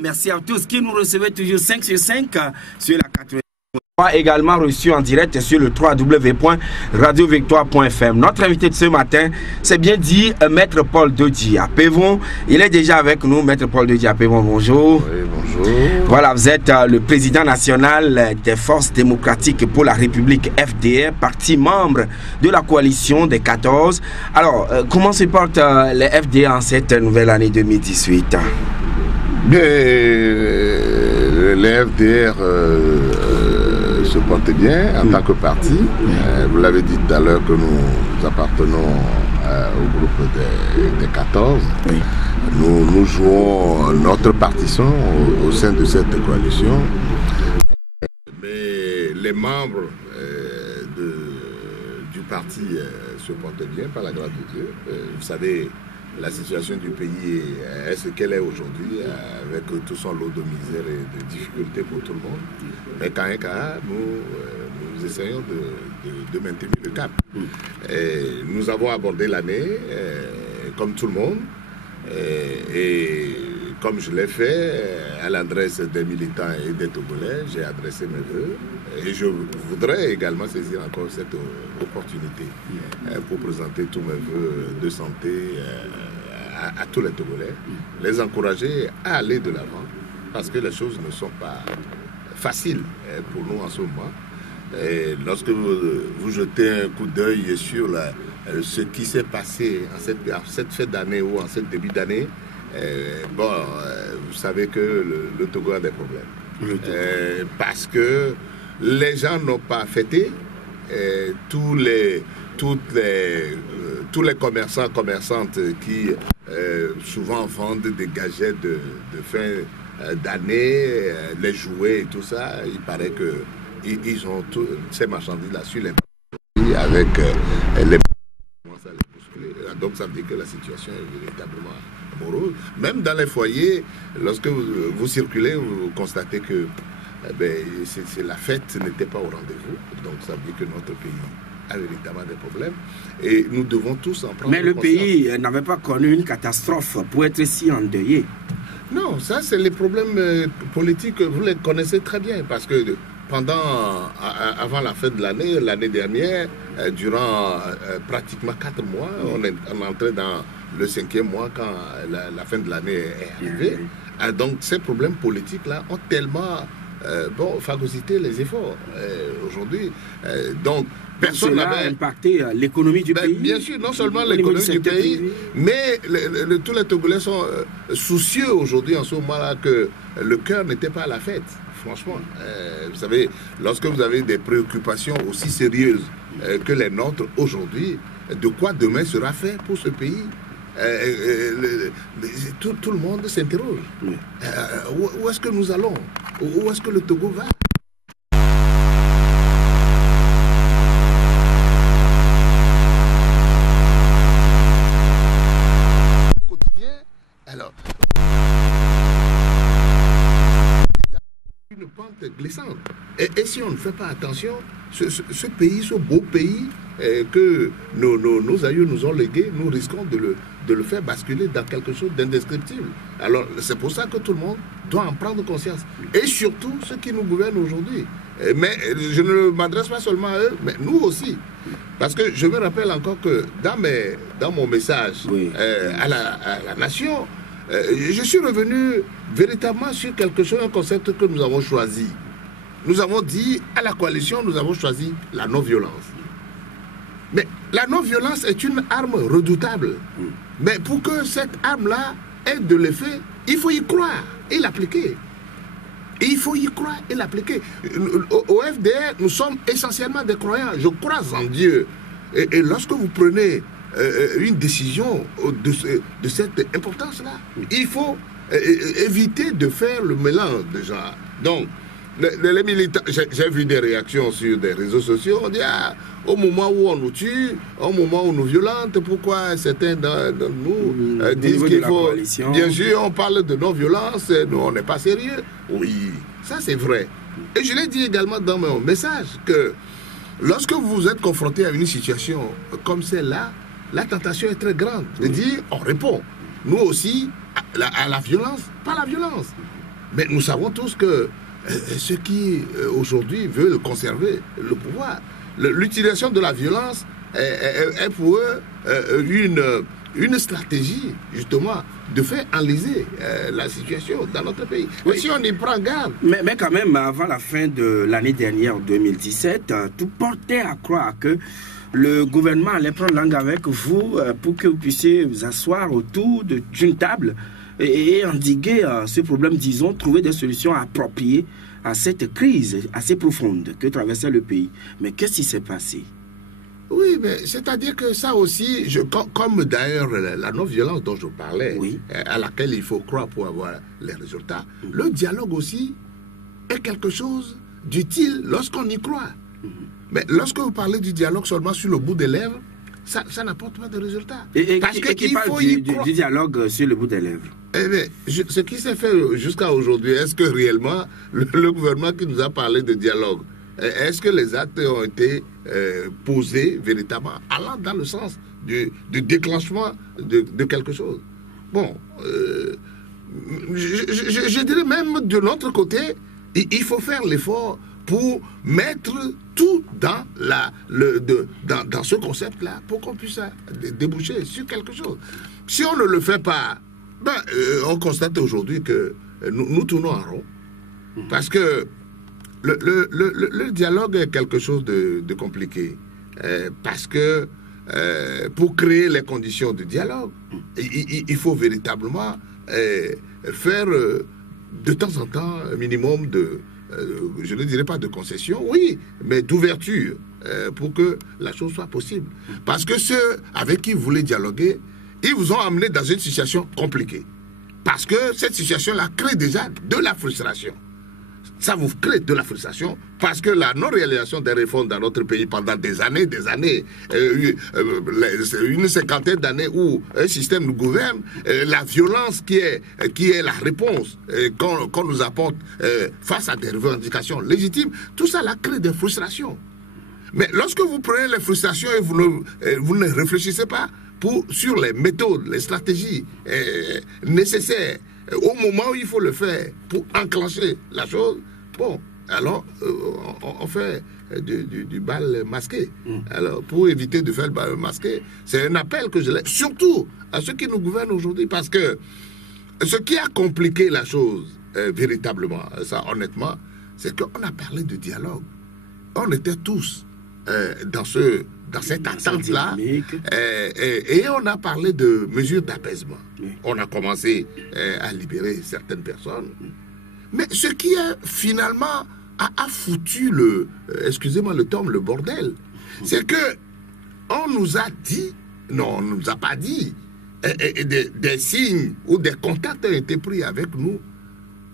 Merci à tous qui nous recevaient toujours 5 sur 5 sur la 80. Également reçu en direct sur le www.radiovictoire.fm. Notre invité de ce matin, c'est bien dit Maître Paul Dodji à Pévron. Il est déjà avec nous, Maître Paul Dodji à Pévron. Bonjour. Oui, bonjour. Voilà, vous êtes le président national des Forces démocratiques pour la République FDR, parti membre de la coalition des 14. Alors, comment se portent les FDR en cette nouvelle année 2018? Bien, les FDR se portent bien en tant que parti. Vous l'avez dit tout à l'heure que nous appartenons au groupe des 14. Oui. Nous jouons notre partition au sein de cette coalition. Mais les membres du parti se portent bien par la grâce de Dieu. Vous savez, la situation du pays est ce qu'elle est aujourd'hui, avec tout son lot de misère et de difficultés pour tout le monde. Mais quand même, nous essayons de maintenir le cap. Et nous avons abordé l'année comme tout le monde. Et comme je l'ai fait à l'adresse des militants et des Togolais, j'ai adressé mes vœux. Et je voudrais également saisir encore cette opportunité pour présenter tous mes vœux de santé à tous les Togolais, les encourager à aller de l'avant, parce que les choses ne sont pas faciles pour nous en ce moment. Et lorsque vous jetez un coup d'œil sur ce qui s'est passé en cette fête d'année ou en ce début d'année, vous savez que le Togo a des problèmes. Parce que les gens n'ont pas fêté, tous les commerçants, commerçantes qui souvent vendent des gadgets de fin d'année, les jouets et tout ça, il paraît qu'ils ont ces marchandises-là sur les prix avec les bousculer. Donc ça veut dire que la situation est véritablement morose. Même dans les foyers, lorsque vous circulez, vous constatez que la fête n'était pas au rendez-vous. Donc ça veut dire que notre pays a véritablement des problèmes et nous devons tous en prendre conscience. Mais le pays n'avait pas connu une catastrophe pour être si endeuillé. Non, ça c'est les problèmes politiques, vous les connaissez très bien, parce que avant la fin de l'année dernière, durant pratiquement 4 mois, on est entré dans le 5e mois quand la fin de l'année est arrivée. Donc ces problèmes politiques-là ont tellement phagocyté les efforts aujourd'hui. Donc personne n'avait impacté l'économie du pays. Bien sûr, non seulement l'économie du pays, mais tous les Togolais sont soucieux aujourd'hui en ce moment-là que le cœur n'était pas à la fête. Franchement, vous savez, lorsque vous avez des préoccupations aussi sérieuses que les nôtres aujourd'hui, de quoi demain sera fait pour ce pays? Tout le monde s'interroge. Où est-ce que nous allons? Où est-ce que le Togo va? Au quotidien, alors, une pente glissante. Et si on ne fait pas attention, ce pays, ce beau pays que nos aïeux nous ont légué, nous risquons de le faire basculer dans quelque chose d'indescriptible. Alors c'est pour ça que tout le monde doit en prendre conscience. Et surtout ceux qui nous gouvernent aujourd'hui. Mais je ne m'adresse pas seulement à eux, mais nous aussi. Parce que je me rappelle encore que dans mon message à la nation, je suis revenu véritablement sur quelque chose, un concept que nous avons choisi. Nous avons dit à la coalition, nous avons choisi la non-violence. Mais la non-violence est une arme redoutable. Mais pour que cette arme-là ait de l'effet, il faut y croire et l'appliquer. Et il faut y croire et l'appliquer. Au FDR, nous sommes essentiellement des croyants. Je crois en Dieu. Et lorsque vous prenez une décision de cette importance-là, il faut éviter de faire le mélange de gens. Donc, les militants, j'ai vu des réactions sur des réseaux sociaux, on dit au moment où on nous tue, au moment où on nous violente, pourquoi certains de nous disent qu'il faut... Bien sûr, on parle de non-violence, nous on n'est pas sérieux. Oui, ça c'est vrai. Et je l'ai dit également dans mon message que lorsque vous êtes confronté à une situation comme celle-là, la tentation est très grande. De dire, on répond. nous aussi, à la violence, pas la violence. Mais nous savons tous que ceux qui, aujourd'hui, veulent conserver le pouvoir, l'utilisation de la violence est pour eux une stratégie, justement, de faire enliser la situation dans notre pays. Oui. Mais si on y prend garde... Mais quand même, avant la fin de l'année dernière, 2017, tout portait à croire que le gouvernement allait prendre langue avec vous pour que vous puissiez vous asseoir autour d'une table et endiguer ce problème, disons, trouver des solutions appropriées à cette crise assez profonde que traversait le pays. Mais qu'est-ce qui s'est passé? Oui, mais c'est-à-dire que ça aussi, comme d'ailleurs la non-violence dont je parlais, oui, à laquelle il faut croire pour avoir les résultats, le dialogue aussi est quelque chose d'utile lorsqu'on y croit. Mais lorsque vous parlez du dialogue seulement sur le bout des lèvres, ça n'apporte pas de résultats. Parce qu'il parle du dialogue sur le bout des lèvres. Eh bien, ce qui s'est fait jusqu'à aujourd'hui, est-ce que réellement le gouvernement qui nous a parlé de dialogue, est-ce que les actes ont été posés véritablement, allant dans le sens du déclenchement de quelque chose? Bon, je dirais même de notre côté, il faut faire l'effort pour mettre tout dans ce concept-là, pour qu'on puisse déboucher sur quelque chose. Si on ne le fait pas, on constate aujourd'hui que nous tournons en rond, parce que le dialogue est quelque chose de compliqué, parce que pour créer les conditions de dialogue, il faut véritablement faire de temps en temps un minimum de, je ne dirais pas de concession, oui, mais d'ouverture pour que la chose soit possible. Parce que ceux avec qui vous voulez dialoguer, ils vous ont amené dans une situation compliquée. Parce que cette situation-là crée déjà de la frustration. Ça vous crée de la frustration parce que la non-réalisation des réformes dans notre pays pendant des années, une cinquantaine d'années où un système nous gouverne, la violence qui est la réponse qu'on nous apporte face à des revendications légitimes, tout ça là crée des frustrations. Mais lorsque vous prenez les frustrations et vous ne réfléchissez pas sur les méthodes, les stratégies nécessaires, au moment où il faut le faire pour enclencher la chose, bon, alors on fait du bal masqué. Alors, pour éviter de faire le bal masqué, c'est un appel que je lève, surtout à ceux qui nous gouvernent aujourd'hui, parce que ce qui a compliqué la chose, véritablement, ça honnêtement, c'est qu'on a parlé de dialogue. On était tous dans cette attente-là, et on a parlé de mesures d'apaisement. On a commencé à libérer certaines personnes. Mais ce qui finalement a foutu excusez-moi le terme, le bordel, c'est que on nous a dit, non, on ne nous a pas dit, des signes ou des contacts ont été pris avec nous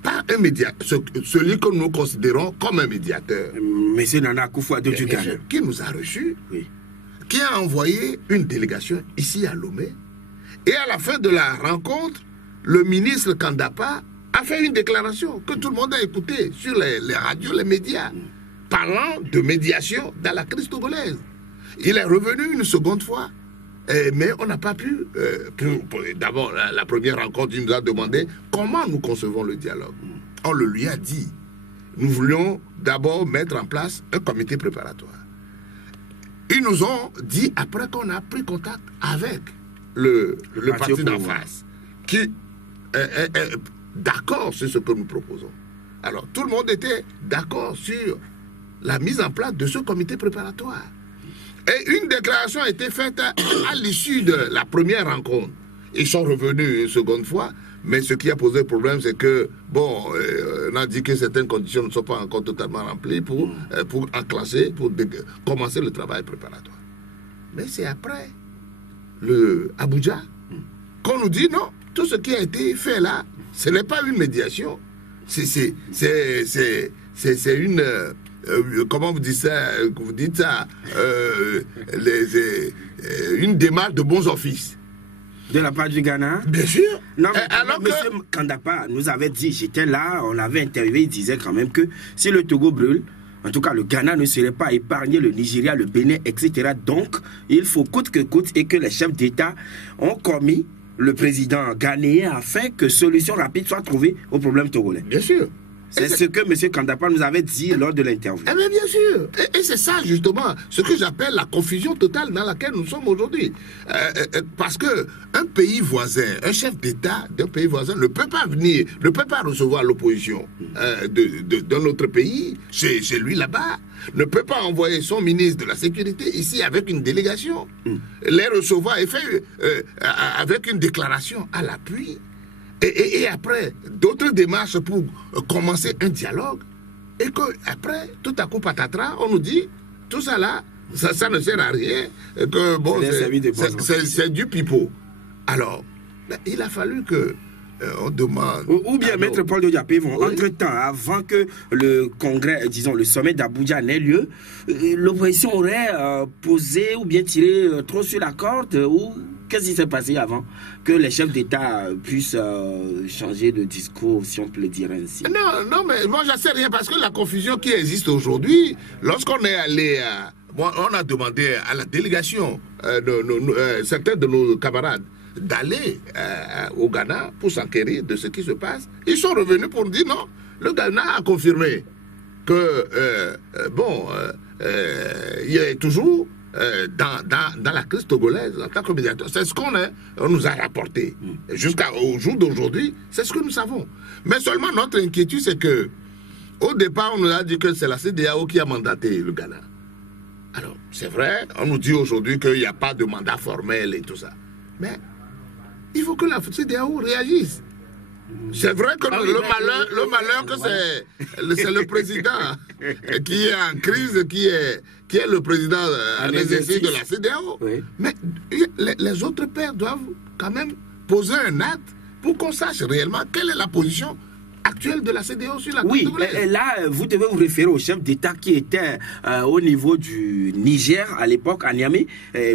par un médiateur, celui que nous considérons comme un médiateur. Monsieur Nana Akufo-Addo du Ghana. Qui nous a reçus, oui, qui a envoyé une délégation ici à Lomé. Et à la fin de la rencontre, le ministre Kandapa a fait une déclaration que tout le monde a écoutée sur les radios, les médias, parlant de médiation dans la crise togolaise. Il est revenu une seconde fois, mais on n'a pas pu... D'abord, la première rencontre, il nous a demandé comment nous concevons le dialogue. On le lui a dit. Nous voulions d'abord mettre en place un comité préparatoire. Ils nous ont dit, après qu'on a pris contact avec le parti d'en face, qui est d'accord sur ce que nous proposons. Alors, tout le monde était d'accord sur la mise en place de ce comité préparatoire. Et une déclaration a été faite à l'issue de la première rencontre. Ils sont revenus une seconde fois, mais ce qui a posé problème, c'est que, bon, on a dit que certaines conditions ne sont pas encore totalement remplies pour enclencher, pour commencer le travail préparatoire. Mais c'est après le Abuja qu'on nous dit non, tout ce qui a été fait là, ce n'est pas une médiation, c'est une... comment vous dites ça? Vous dites ça, une démarche de bons offices. De la part du Ghana? Bien sûr. Non, mais alors M. Kandapa nous avait dit, j'étais là, on l'avait interviewé, il disait quand même que si le Togo brûle, en tout cas le Ghana ne serait pas épargné, le Nigeria, le Bénin, etc. Donc, il faut coûte que coûte, et que les chefs d'État ont commis le président ghanéen afin que solution rapide soit trouvée au problème togolais. Bien sûr. C'est ce que M. Kandapa nous avait dit lors de l'interview. Eh bien, bien sûr. Et c'est ça, justement, ce que j'appelle la confusion totale dans laquelle nous sommes aujourd'hui. Parce que un pays voisin, un chef d'État d'un pays voisin ne peut pas venir, ne peut pas recevoir l'opposition d'un autre pays, chez lui là-bas, ne peut pas envoyer son ministre de la Sécurité ici avec une délégation, les recevoir et faire avec une déclaration à l'appui. Et après, d'autres démarches pour commencer un dialogue. Et qu'après, tout à coup, patatras, on nous dit, tout ça là, ça ne sert à rien. Que bon, c'est du pipeau. Alors, il a fallu que on demande... Ou bien Maître Paul Dodiapé vont, entre-temps, avant que le congrès, disons, le sommet d'Abuja n'ait lieu, l'opposition aurait posé ou bien tiré trop sur la corde ou... Qu'est-ce qui s'est passé avant que les chefs d'État puissent changer de discours, si on peut le dire ainsi? Non, mais moi, j'en sais rien parce que la confusion qui existe aujourd'hui, lorsqu'on est allé on a demandé à la délégation, certains de nos camarades, d'aller au Ghana pour s'enquérir de ce qui se passe. Ils sont revenus pour dire non. Le Ghana a confirmé que, il y a toujours... dans la crise togolaise, en tant que médiateur. C'est ce qu'on nous a rapporté. Jusqu'au jour d'aujourd'hui, c'est ce que nous savons. Mais seulement notre inquiétude, c'est que au départ, on nous a dit que c'est la CEDEAO qui a mandaté le Ghana. Alors, c'est vrai, on nous dit aujourd'hui qu'il n'y a pas de mandat formel et tout ça. Mais il faut que la CEDEAO réagisse. C'est vrai que le malheur que c'est le président qui est en crise, qui est le président en exercice de la CEDEAO. Oui. Mais les autres pairs doivent quand même poser un acte pour qu'on sache réellement quelle est la position actuelle de la CEDEAO sur la crise togolaise. Et là, vous devez vous référer au chef d'État qui était au niveau du Niger à l'époque, à Niamey,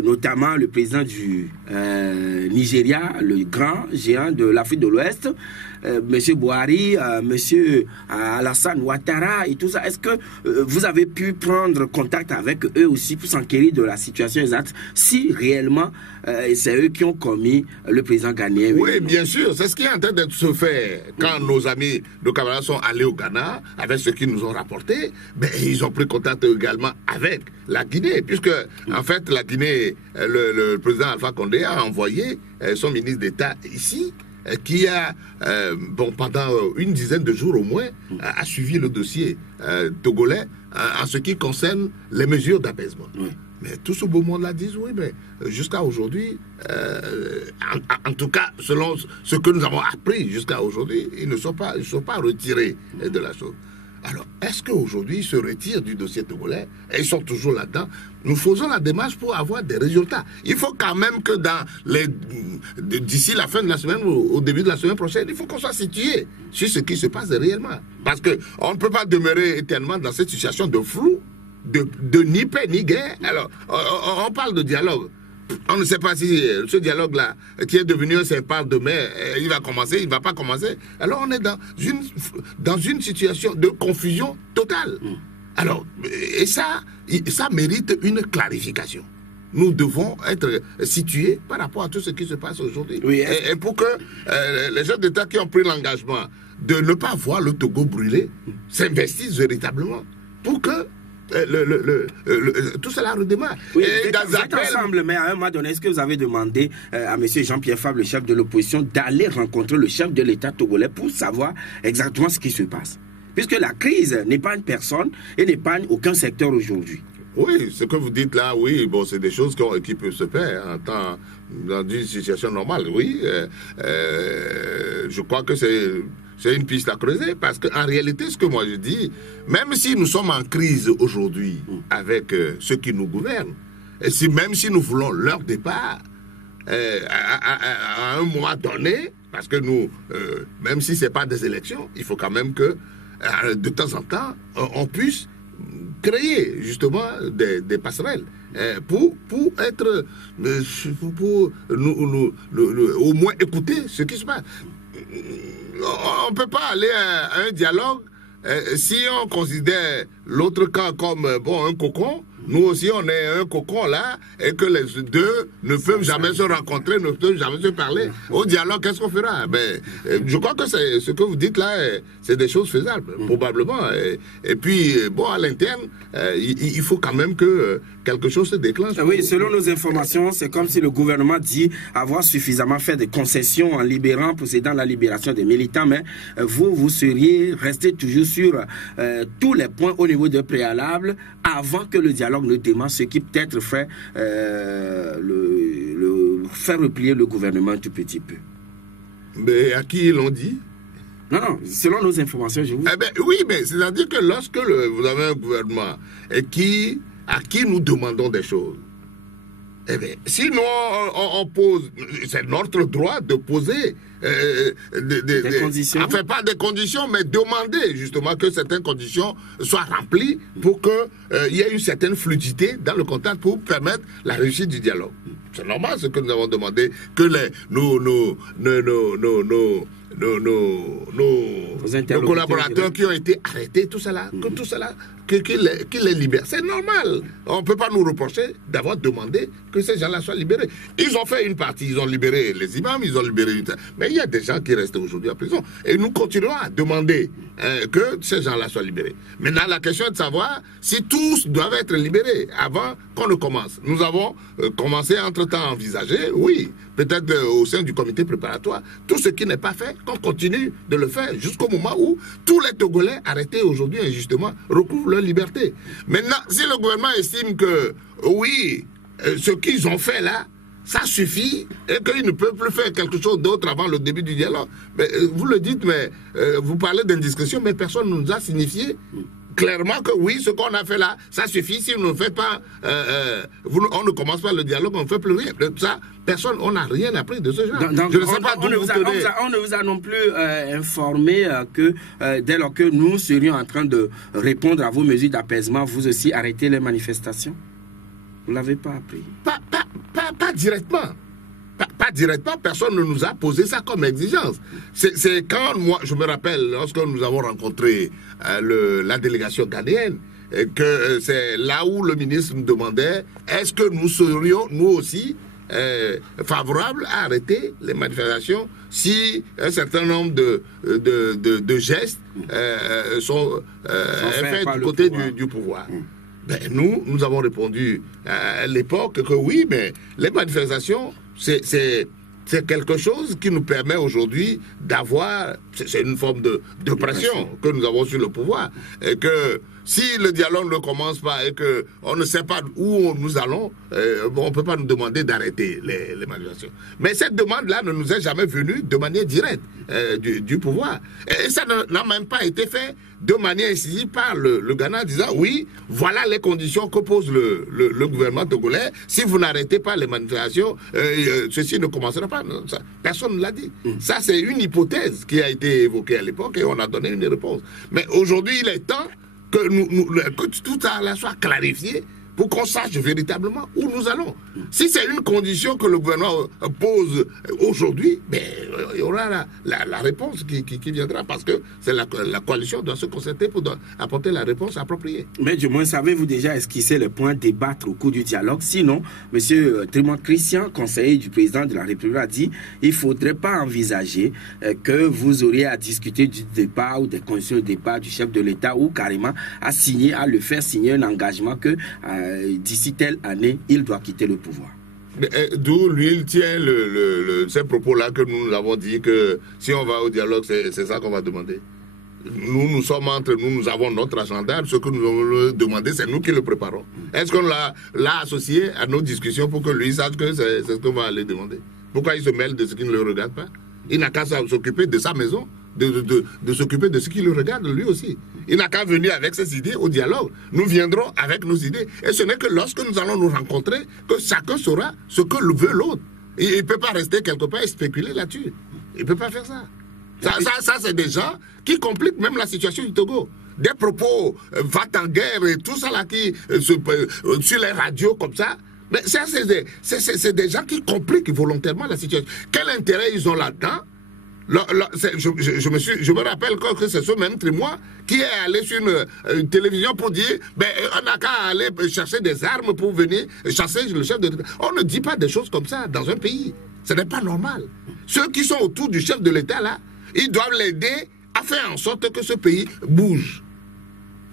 notamment le président du Nigeria, le grand géant de l'Afrique de l'Ouest, Monsieur Buhari, Monsieur Alassane Ouattara et tout ça. Est-ce que vous avez pu prendre contact avec eux aussi pour s'enquérir de la situation exacte, si réellement c'est eux qui ont commis le président ghanéen? Oui, bien sûr. C'est ce qui est en train de se faire. Quand nos amis, nos camarades sont allés au Ghana, avec ce qu'ils nous ont rapporté, ben, ils ont pris contact également avec la Guinée, puisque, en fait, la Guinée, le président Alpha Condé a envoyé son ministre d'État ici, qui a, pendant une dizaine de jours au moins, a suivi le dossier togolais en ce qui concerne les mesures d'apaisement. Oui. Mais tout ce beau monde-là disent oui, mais jusqu'à aujourd'hui, en tout cas, selon ce que nous avons appris jusqu'à aujourd'hui, ils ne sont pas retirés de la chose. Alors, est-ce qu'aujourd'hui, ils se retirent du dossier togolais et ils sont toujours là-dedans? Nous faisons la démarche pour avoir des résultats. Il faut quand même que d'ici la fin de la semaine ou au début de la semaine prochaine, il faut qu'on soit situé sur ce qui se passe réellement. Parce qu'on ne peut pas demeurer éternellement dans cette situation de flou, de ni paix ni guerre. Alors, on parle de dialogue. On ne sait pas si ce dialogue-là, qui est devenu un serpent de mer, il va commencer, il ne va pas commencer. Alors on est dans une situation de confusion totale. Alors, et ça mérite une clarification. Nous devons être situés par rapport à tout ce qui se passe aujourd'hui. Oui, et pour que les chefs d'État qui ont pris l'engagement de ne pas voir le Togo brûler s'investissent véritablement pour que tout cela redémarre. Oui, vous êtes ensemble, mais à un moment donné, est-ce que vous avez demandé à M. Jean-Pierre Fabre, le chef de l'opposition, d'aller rencontrer le chef de l'État togolais pour savoir exactement ce qui se passe? Puisque la crise n'épargne personne et n'épargne aucun secteur aujourd'hui. Oui, ce que vous dites là, oui, bon, c'est des choses qui peuvent se faire dans une situation normale, oui. Je crois que c'est une piste à creuser parce qu'en réalité, ce que moi je dis, même si nous sommes en crise aujourd'hui avec ceux qui nous gouvernent, et même si nous voulons leur départ, à un moment donné, parce que nous, même si ce n'est pas des élections, il faut quand même que de temps en temps, on puisse créer justement des passerelles pour être pour nous, au moins écouter ce qui se passe. On ne peut pas aller à un dialogue si on considère l'autre camp comme un cocon Nous aussi, on est un cocon là, et que les deux ne peuvent jamais se rencontrer, ne peuvent jamais se parler. Au dialogue, qu'est-ce qu'on fera? Je crois que ce que vous dites là, c'est des choses faisables, probablement. Et puis, bon, à l'interne, il faut quand même que quelque chose se déclenche. Oui, selon nos informations, c'est comme si le gouvernement dit avoir suffisamment fait de concessions en libérant, procédant à la libération des militants, mais vous seriez resté toujours sur tous les points au niveau de préalable avant que le dialogue ne démarre, ce qui peut-être fait faire replier le gouvernement un tout petit peu. Mais à qui ils l'ont dit? Non, selon nos informations, je vous... oui, mais c'est-à-dire que lorsque vous avez un gouvernement à qui nous demandons des choses, si nous on pose, c'est notre droit de poser des conditions. Enfin, pas des conditions, mais demander justement que certaines conditions soient remplies pour qu'il y ait une certaine fluidité dans le contact pour permettre la réussite du dialogue. C'est normal ce que nous avons demandé, que nos collaborateurs qui ont été arrêtés, tout cela, que tout cela, qu'ils les libèrent. C'est normal. On ne peut pas nous reprocher d'avoir demandé que ces gens-là soient libérés. Ils ont fait une partie, ils ont libéré les imams, ils ont libéré une... Mais il y a des gens qui restent aujourd'hui en prison. Et nous continuons à demander que ces gens-là soient libérés. Maintenant, la question est de savoir si tous doivent être libérés avant qu'on ne commence. Nous avons commencé entre-temps à envisager, oui, peut-être au sein du comité préparatoire, tout ce qui n'est pas fait, qu'on continue de le faire jusqu'au moment où tous les Togolais arrêtés aujourd'hui injustement recouvrent leur liberté. Maintenant, si le gouvernement estime que, oui, ce qu'ils ont fait là, ça suffit et qu'ils ne peuvent plus faire quelque chose d'autre avant le début du dialogue. Mais, vous le dites, mais vous parlez d'indiscrétion, mais personne ne nous a signifié clairement que oui, ce qu'on a fait là, ça suffit. Si on ne fait pas, on ne commence pas le dialogue, on ne fait plus rien. De ça, personne, on n'a rien appris de ce genre. Donc, je ne sais pas d'où vous tenez. On ne vous a non plus informé que dès lors que nous serions en train de répondre à vos mesures d'apaisement, vous aussi arrêtez les manifestations? Vous ne l'avez pas appris? Pas directement. Pas directement, personne ne nous a posé ça comme exigence. C'est quand moi, je me rappelle, lorsque nous avons rencontré la délégation ghanéenne, que c'est là où le ministre nous demandait est-ce que nous serions, nous aussi, favorables à arrêter les manifestations si un certain nombre de gestes sont faits du côté du pouvoir. Nous avons répondu à l'époque que oui, mais les manifestations, c'est quelque chose qui nous permet aujourd'hui d'avoir, c'est une forme de pression que nous avons sur le pouvoir, et que si le dialogue ne commence pas et qu'on ne sait pas où nous allons, on ne peut pas nous demander d'arrêter les manifestations. Mais cette demande-là ne nous est jamais venue de manière directe du pouvoir. Et ça n'a même pas été fait de manière incisive par le Ghana, disant oui, voilà les conditions que pose le gouvernement togolais. Si vous n'arrêtez pas les manifestations, ceci ne commencera pas. Non, ça, personne ne l'a dit. Ça, c'est une hypothèse qui a été évoquée à l'époque et on a donné une réponse. Mais aujourd'hui, il est temps que tout ça soit clarifié pour qu'on sache véritablement où nous allons. Si c'est une condition que le gouvernement pose aujourd'hui, il y aura la réponse qui viendra, parce que c'est la coalition doit se concerter pour apporter la réponse appropriée. Mais du moins, savez-vous déjà esquisser le point débattre au cours du dialogue? Sinon, M. Trimond Christian, conseiller du président de la République, a dit il ne faudrait pas envisager que vous auriez à discuter du débat ou des conditions de débat du chef de l'État, ou carrément à le faire signer un engagement que d'ici telle année, il doit quitter le pouvoir. D'où lui, il tient ces propos-là que nous avons dit que si on va au dialogue, c'est ça qu'on va demander. Nous sommes entre nous, nous avons notre agenda. Ce que nous avons demandé, c'est nous qui le préparons. Est-ce qu'on l'a associé à nos discussions pour que lui sache que c'est ce qu'on va aller demander? Pourquoi il se mêle de ce qui ne le regarde pas? Il n'a qu'à s'occuper de sa maison, de s'occuper de ce qui le regarde lui aussi. Il n'a qu'à venir avec ses idées au dialogue. Nous viendrons avec nos idées. Et ce n'est que lorsque nous allons nous rencontrer que chacun saura ce que veut l'autre. Il ne peut pas rester quelque part et spéculer là-dessus. Il ne peut pas faire ça. Ça c'est des gens qui compliquent même la situation du Togo. Des propos va-t-en guerre et tout ça là sur les radios comme ça. Mais ça, c'est des gens qui compliquent volontairement la situation. Quel intérêt ils ont là-dedans? Je me rappelle que c'est ce même Trimois qui est allé sur une télévision pour dire on n'a qu'à aller chercher des armes pour venir chasser le chef de l'État. On ne dit pas des choses comme ça dans un pays. Ce n'est pas normal. Ceux qui sont autour du chef de l'État, là, ils doivent l'aider à faire en sorte que ce pays bouge.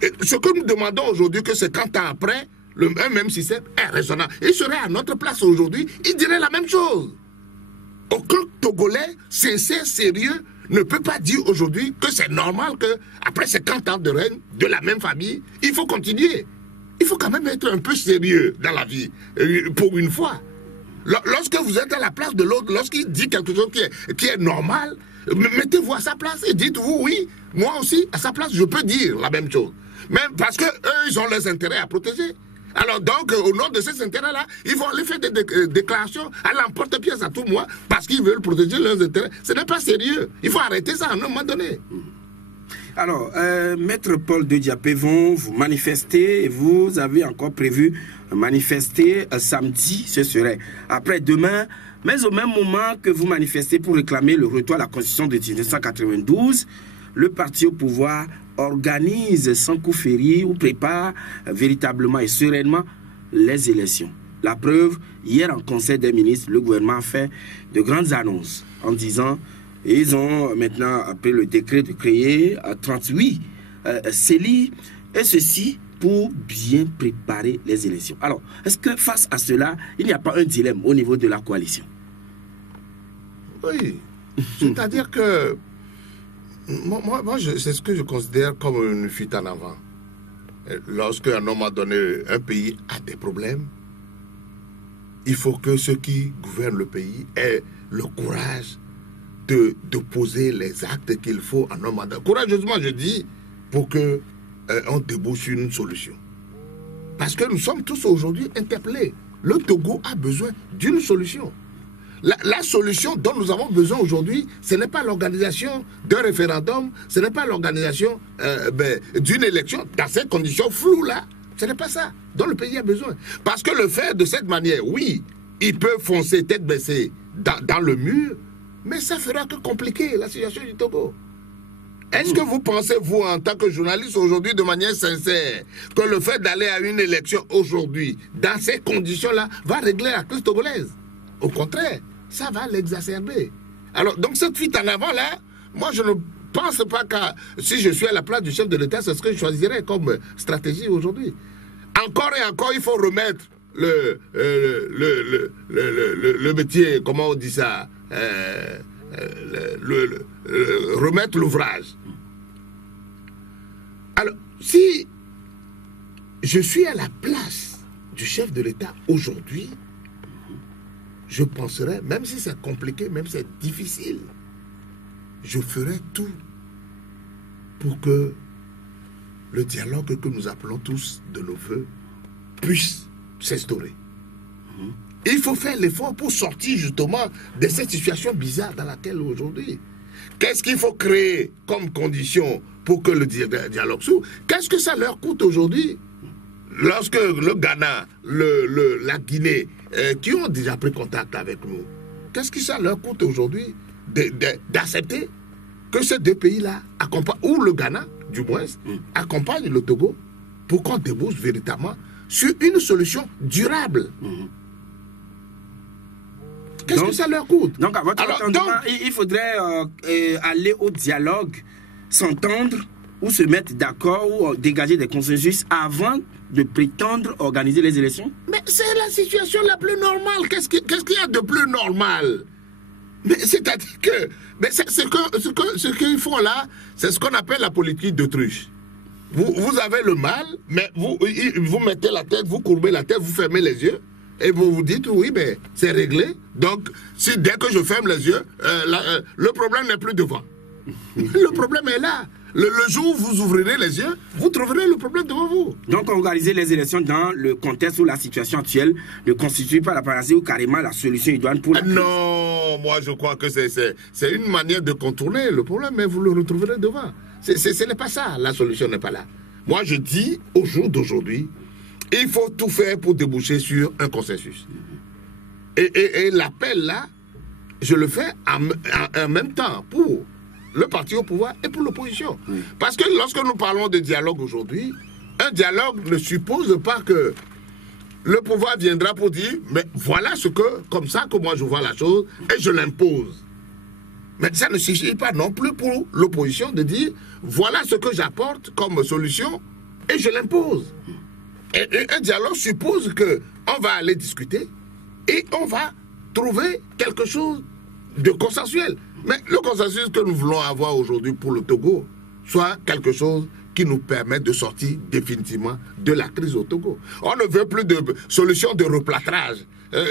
Et ce que nous demandons aujourd'hui, que 50 ans après, le même système est raisonnable. Il serait à notre place aujourd'hui, il dirait la même chose. Aucun Togolais sincère, sérieux, ne peut pas dire aujourd'hui que c'est normal qu'après 50 ans de règne de la même famille, il faut continuer. Il faut quand même être un peu sérieux dans la vie, pour une fois. Lorsque vous êtes à la place de l'autre, lorsqu'il dit quelque chose qui est normal, mettez-vous à sa place et dites-vous, oui, moi aussi, à sa place, je peux dire la même chose. Même parce qu'eux, ils ont leurs intérêts à protéger. Alors donc, au nom de ces intérêts-là, ils vont aller faire des déclarations à l'emporte-pièce à tout mois parce qu'ils veulent protéger leurs intérêts. Ce n'est pas sérieux. Il faut arrêter ça à un moment donné. Alors, Maître Paul de Diapévon, vous manifestez et vous avez encore prévu manifester samedi, ce serait après-demain, mais au même moment que vous manifestez pour réclamer le retour à la Constitution de 1992, le parti au pouvoir organise sans coup féri ou prépare véritablement et sereinement les élections. La preuve, hier en Conseil des ministres, le gouvernement a fait de grandes annonces en disant ils ont maintenant pris le décret de créer 38 CELI, et ceci pour bien préparer les élections. Alors, est-ce que face à cela, il n'y a pas un dilemme au niveau de la coalition? Oui, c'est-à-dire que moi c'est ce que je considère comme une fuite en avant. Lorsque à un moment donné, un pays a des problèmes, il faut que ceux qui gouvernent le pays aient le courage de poser les actes qu'il faut en un moment donné. Courageusement, je dis, pour que on débouche une solution. Parce que nous sommes tous aujourd'hui interpellés. Le Togo a besoin d'une solution. La solution dont nous avons besoin aujourd'hui, ce n'est pas l'organisation d'un référendum, ce n'est pas l'organisation d'une élection dans ces conditions floues-là. Ce n'est pas ça dont le pays a besoin. Parce que le faire de cette manière, oui, il peut foncer tête baissée dans le mur, mais ça fera que compliquer la situation du Togo. Est-ce que vous pensez, vous, en tant que journaliste aujourd'hui, de manière sincère, que le fait d'aller à une élection aujourd'hui, dans ces conditions-là, va régler la crise togolaise? Au contraire, ça va l'exacerber. Alors, donc cette fuite en avant-là, moi je ne pense pas que si je suis à la place du chef de l'État, c'est ce que je choisirais comme stratégie aujourd'hui. Encore et encore, il faut remettre le métier, comment on dit ça, remettre l'ouvrage. Alors, si je suis à la place du chef de l'État aujourd'hui, je penserais, même si c'est compliqué, même si c'est difficile, je ferai tout pour que le dialogue que nous appelons tous de nos voeux puisse s'instaurer. Il faut faire l'effort pour sortir justement de cette situation bizarre dans laquelle aujourd'hui. Qu'est-ce qu'il faut créer comme condition pour que le dialogue s'ouvre? Qu'est-ce que ça leur coûte aujourd'hui? Lorsque le Ghana, la Guinée, qui ont déjà pris contact avec nous, qu'est-ce que ça leur coûte aujourd'hui d'accepter que ces deux pays-là accompagnent, ou le Ghana, du moins, accompagne le Togo pour qu'on débouche véritablement sur une solution durable? Qu'est-ce que ça leur coûte? Donc, à votre entendement, il faudrait aller au dialogue, s'entendre ou se mettre d'accord ou dégager des consensus avant de prétendre organiser les élections? Mais c'est la situation la plus normale. Qu'est-ce qu'il y a de plus normal? Mais c'est-à-dire que ce qu'ils font là, c'est ce qu'on appelle la politique d'autruche. Vous avez le mal, mais vous mettez la tête, vous courbez la tête, vous fermez les yeux, et vous vous dites, oui, mais c'est réglé. Donc, si dès que je ferme les yeux, le problème n'est plus devant. Le problème est là. Le jour où vous ouvrirez les yeux, vous trouverez le problème devant vous. Donc, organiser les élections dans le contexte où la situation actuelle ne constitue pas la panacée ou carrément la solution idoine pour la crise. Non, moi je crois que c'est une manière de contourner le problème, mais vous le retrouverez devant. Ce n'est pas ça, la solution n'est pas là. Moi je dis, au jour d'aujourd'hui, il faut tout faire pour déboucher sur un consensus. Et l'appel là, je le fais en même temps pour le parti au pouvoir et pour l'opposition. Parce que lorsque nous parlons de dialogue aujourd'hui, un dialogue ne suppose pas que le pouvoir viendra pour dire, mais voilà comme ça que moi je vois la chose, et je l'impose. Mais ça ne suffit pas non plus pour l'opposition de dire, voilà ce que j'apporte comme solution, et je l'impose. Et un dialogue suppose qu'on va aller discuter, et on va trouver quelque chose de consensuel. Mais le consensus que nous voulons avoir aujourd'hui pour le Togo soit quelque chose qui nous permet de sortir définitivement de la crise au Togo. On ne veut plus de solutions de replâtrage,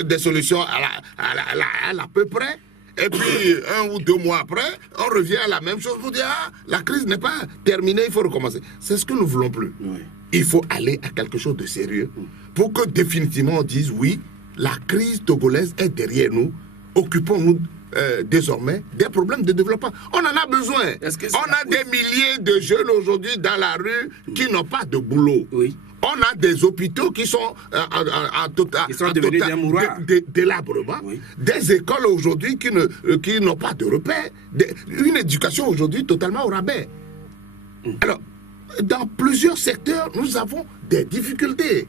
des solutions à la peu près, et puis 1 ou 2 mois après, on revient à la même chose pour dire « Ah, la crise n'est pas terminée, il faut recommencer ». C'est ce que nous ne voulons plus. Oui. Il faut aller à quelque chose de sérieux pour que définitivement on dise « Oui, la crise togolaise est derrière nous, occupons-nous désormais des problèmes de développement. » On en a besoin. On a des milliers de jeunes aujourd'hui dans la rue qui n'ont pas de boulot. Oui. On a des hôpitaux qui sont en total délabrement. Oui. Des écoles aujourd'hui qui n'ont pas de repères. Une éducation aujourd'hui totalement au rabais. Alors, dans plusieurs secteurs, nous avons des difficultés.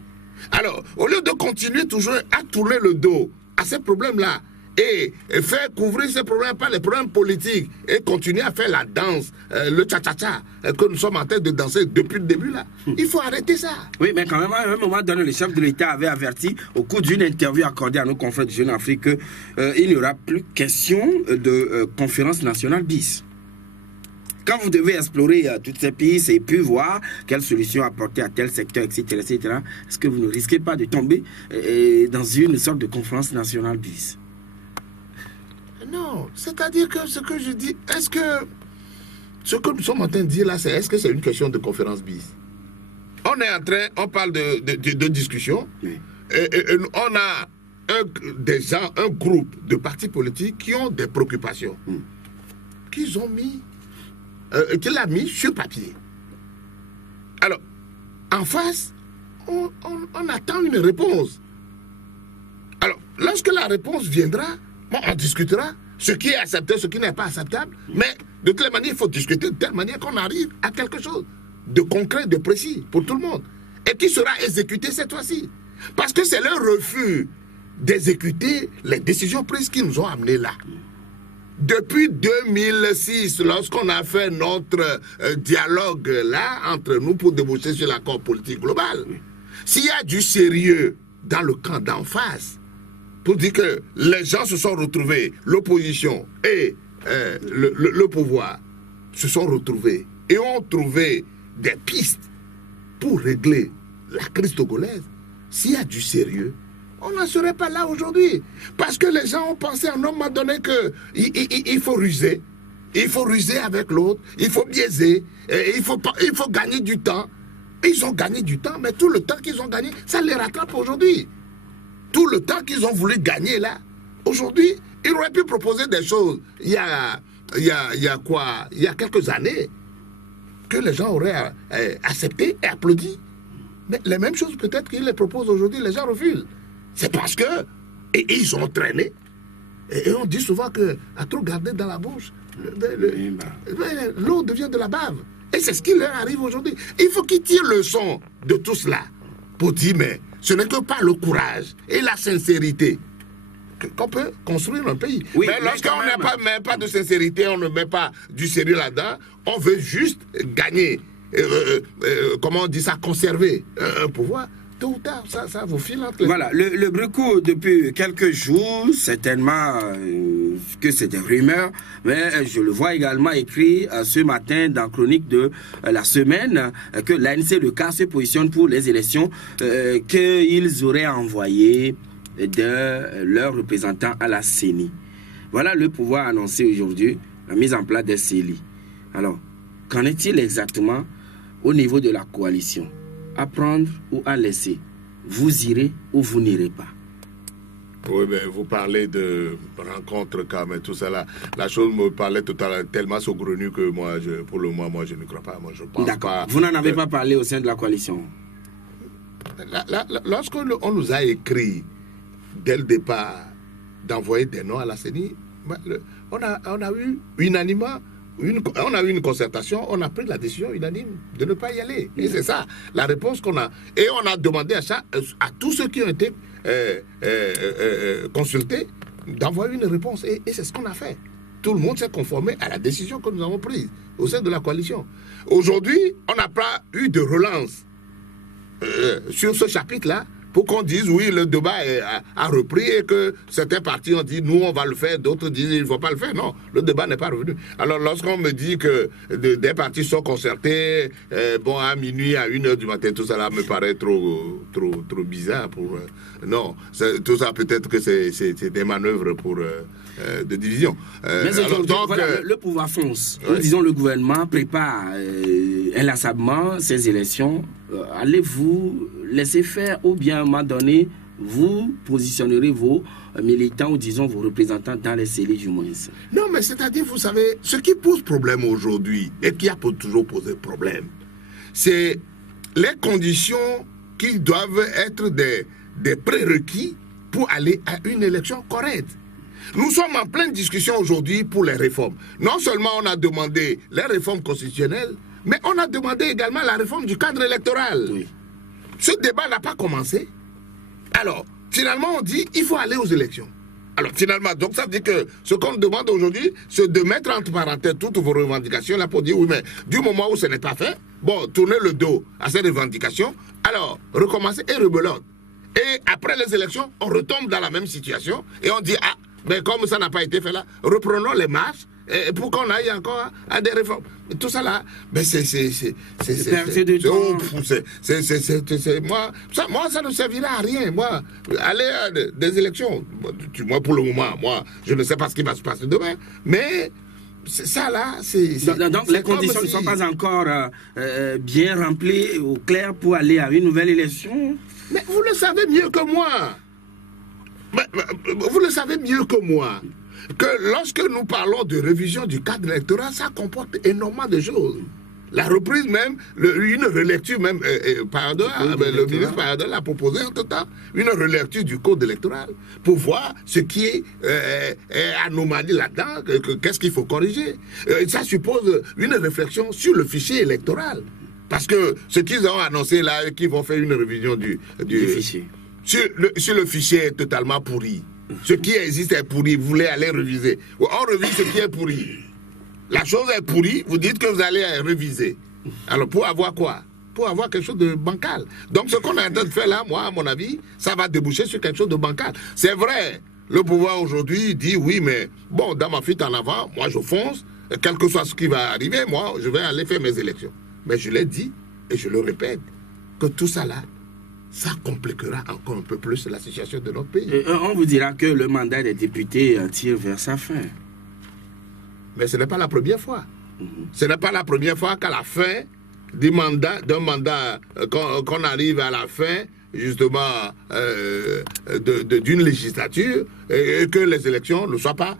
Alors, au lieu de continuer toujours à tourner le dos à ces problèmes-là, et faire couvrir ces problèmes par les problèmes politiques et continuer à faire la danse, le cha-cha-cha que nous sommes en train de danser depuis le début là. Il faut arrêter ça. Oui, mais quand même, à un moment donné, le chef de l'État avait averti au cours d'une interview accordée à nos confrères de Jeune Afrique qu'il n'y aura plus question de conférence nationale bis. Quand vous devez explorer toutes ces pistes et puis voir quelles solutions apporter à tel secteur, etc., etc., est-ce que vous ne risquez pas de tomber dans une sorte de conférence nationale bis? Non, c'est-à-dire que ce que je dis, est-ce que ce que nous sommes en train de dire là, est-ce que c'est une question de conférence bis? On parle de discussion, oui. et on a un groupe de partis politiques qui ont des préoccupations, qu'il a mis sur papier. Alors, en face, on attend une réponse. Alors, lorsque la réponse viendra, bon, on discutera ce qui est acceptable, ce qui n'est pas acceptable, mais de toute manière, il faut discuter de telle manière qu'on arrive à quelque chose de concret, de précis pour tout le monde, et qui sera exécuté cette fois-ci. Parce que c'est leur refus d'exécuter les décisions prises qui nous ont amenés là. Depuis 2006, lorsqu'on a fait notre dialogue là entre nous pour déboucher sur l'accord politique global, s'il y a du sérieux dans le camp d'en face, pour dire que les gens se sont retrouvés, l'opposition et le pouvoir se sont retrouvés et ont trouvé des pistes pour régler la crise togolaise, s'il y a du sérieux, on n'en serait pas là aujourd'hui. Parce que les gens ont pensé à un moment donné qu'il faut ruser. Il faut ruser avec l'autre, il faut biaiser, il faut gagner du temps. Ils ont gagné du temps, mais tout le temps qu'ils ont gagné, ça les rattrape aujourd'hui. Tout le temps qu'ils ont voulu gagner là, aujourd'hui, ils auraient pu proposer des choses il y a quelques années que les gens auraient accepté et applaudi. Mais les mêmes choses peut-être qu'ils les proposent aujourd'hui, les gens refusent. C'est parce que ils ont traîné. Et on dit souvent qu'à trop garder dans la bouche, l'eau devient de la bave. Et c'est ce qui leur arrive aujourd'hui. Il faut qu'ils tirent leçon de tout cela pour dire, mais ce n'est que par le courage et la sincérité qu'on peut construire un pays. Oui, mais lorsqu'on n'a pas de sincérité, on ne met pas du sérieux là-dedans, on veut juste gagner, comment on dit ça, conserver un pouvoir. Tôt ou tard, ça vous file entre les... Voilà, le Bruco, depuis quelques jours, certainement que c'est des rumeurs, mais je le vois également écrit ce matin dans Chronique de la semaine que l'ANC, le cas, se positionne pour les élections qu'ils auraient envoyées de leurs représentants à la CENI. Voilà le pouvoir annoncé aujourd'hui, la mise en place des CELI. Alors, qu'en est-il exactement au niveau de la coalition? À prendre ou à laisser? Vous irez ou vous n'irez pas? Oui, mais vous parlez de rencontres quand même, tout ça là. La chose me parlait tellement saugrenue que moi, pour le moment, moi, je ne crois pas. Moi, je pense pas. Vous n'en avez pas parlé au sein de la coalition? Lorsqu'on nous a écrit, dès le départ, d'envoyer des noms à la CENI, On a eu unanimement, on a eu une concertation, on a pris la décision unanime de ne pas y aller. Et c'est ça, la réponse qu'on a. Et on a demandé à tous ceux qui ont été consultés d'envoyer une réponse. Et c'est ce qu'on a fait. Tout le monde s'est conformé à la décision que nous avons prise au sein de la coalition. Aujourd'hui, on n'a pas eu de relance sur ce chapitre-là pour qu'on dise oui, le débat a repris et que certains partis ont dit nous on va le faire, d'autres disent il ne faut pas le faire. Non, le débat n'est pas revenu. Alors lorsqu'on me dit que des partis sont concertés, à minuit, à 1h du matin, tout ça là me paraît trop bizarre pour... non, tout ça peut-être que c'est des manœuvres pour... de division. Mais aujourd'hui, voilà, le pouvoir fonce. Oui. Disons, le gouvernement prépare inlassablement ces élections. Allez-vous laisser faire ou bien à un moment donné, vous positionnerez vos militants ou disons vos représentants dans les scellés du moins? Non, mais c'est-à-dire, vous savez, ce qui pose problème aujourd'hui et qui a toujours posé problème, c'est les conditions qui doivent être des prérequis pour aller à une élection correcte. Nous sommes en pleine discussion aujourd'hui pour les réformes. Non seulement on a demandé les réformes constitutionnelles, mais on a demandé également la réforme du cadre électoral. Oui. Ce débat n'a pas commencé. Alors, finalement, on dit il faut aller aux élections. Alors, finalement, donc ça veut dire que ce qu'on demande aujourd'hui, c'est de mettre entre parenthèses toutes vos revendications là pour dire oui, mais du moment où ce n'est pas fait, bon, tournez le dos à ces revendications, alors recommencez et rebelote. Et après les élections, on retombe dans la même situation et on dit ah, mais comme ça n'a pas été fait là, reprenons les marches pour qu'on aille encore à des réformes. Tout ça là, mais moi, ça ne servira à rien. Moi, aller à des élections, moi pour le moment, moi, je ne sais pas ce qui va se passer demain, mais ça là, donc les conditions ne sont pas encore bien remplies au clair pour aller à une nouvelle élection. Mais vous le savez mieux que moi. Vous le savez mieux que moi, que lorsque nous parlons de révision du cadre électoral, ça comporte énormément de choses. La reprise même, une relecture même, le ministre Paradol a proposé en tout temps, une relecture du code électoral pour voir ce qui est anomalie là-dedans, qu'est-ce qu'il faut corriger. Ça suppose une réflexion sur le fichier électoral. Parce que ce qu'ils ont annoncé là, qu'ils vont faire une révision du fichier. Sur le fichier est totalement pourri. Ce qui existe est pourri, vous voulez aller réviser. On révise ce qui est pourri. La chose est pourrie, vous dites que vous allez réviser. Alors pour avoir quoi? Pour avoir quelque chose de bancal. Donc ce qu'on est en train de faire là, moi, à mon avis, ça va déboucher sur quelque chose de bancal. C'est vrai, le pouvoir aujourd'hui dit oui, mais bon, dans ma fuite en avant, moi je fonce, quel que soit ce qui va arriver, moi je vais aller faire mes élections. Mais je l'ai dit, et je le répète, que tout ça là, ça compliquera encore un peu plus la situation de notre pays. On vous dira que le mandat des députés tire vers sa fin. Mais ce n'est pas la première fois. Ce n'est pas la première fois qu'à la fin d'un mandat, qu'on arrive à la fin, justement, d'une législature, et que les élections ne soient pas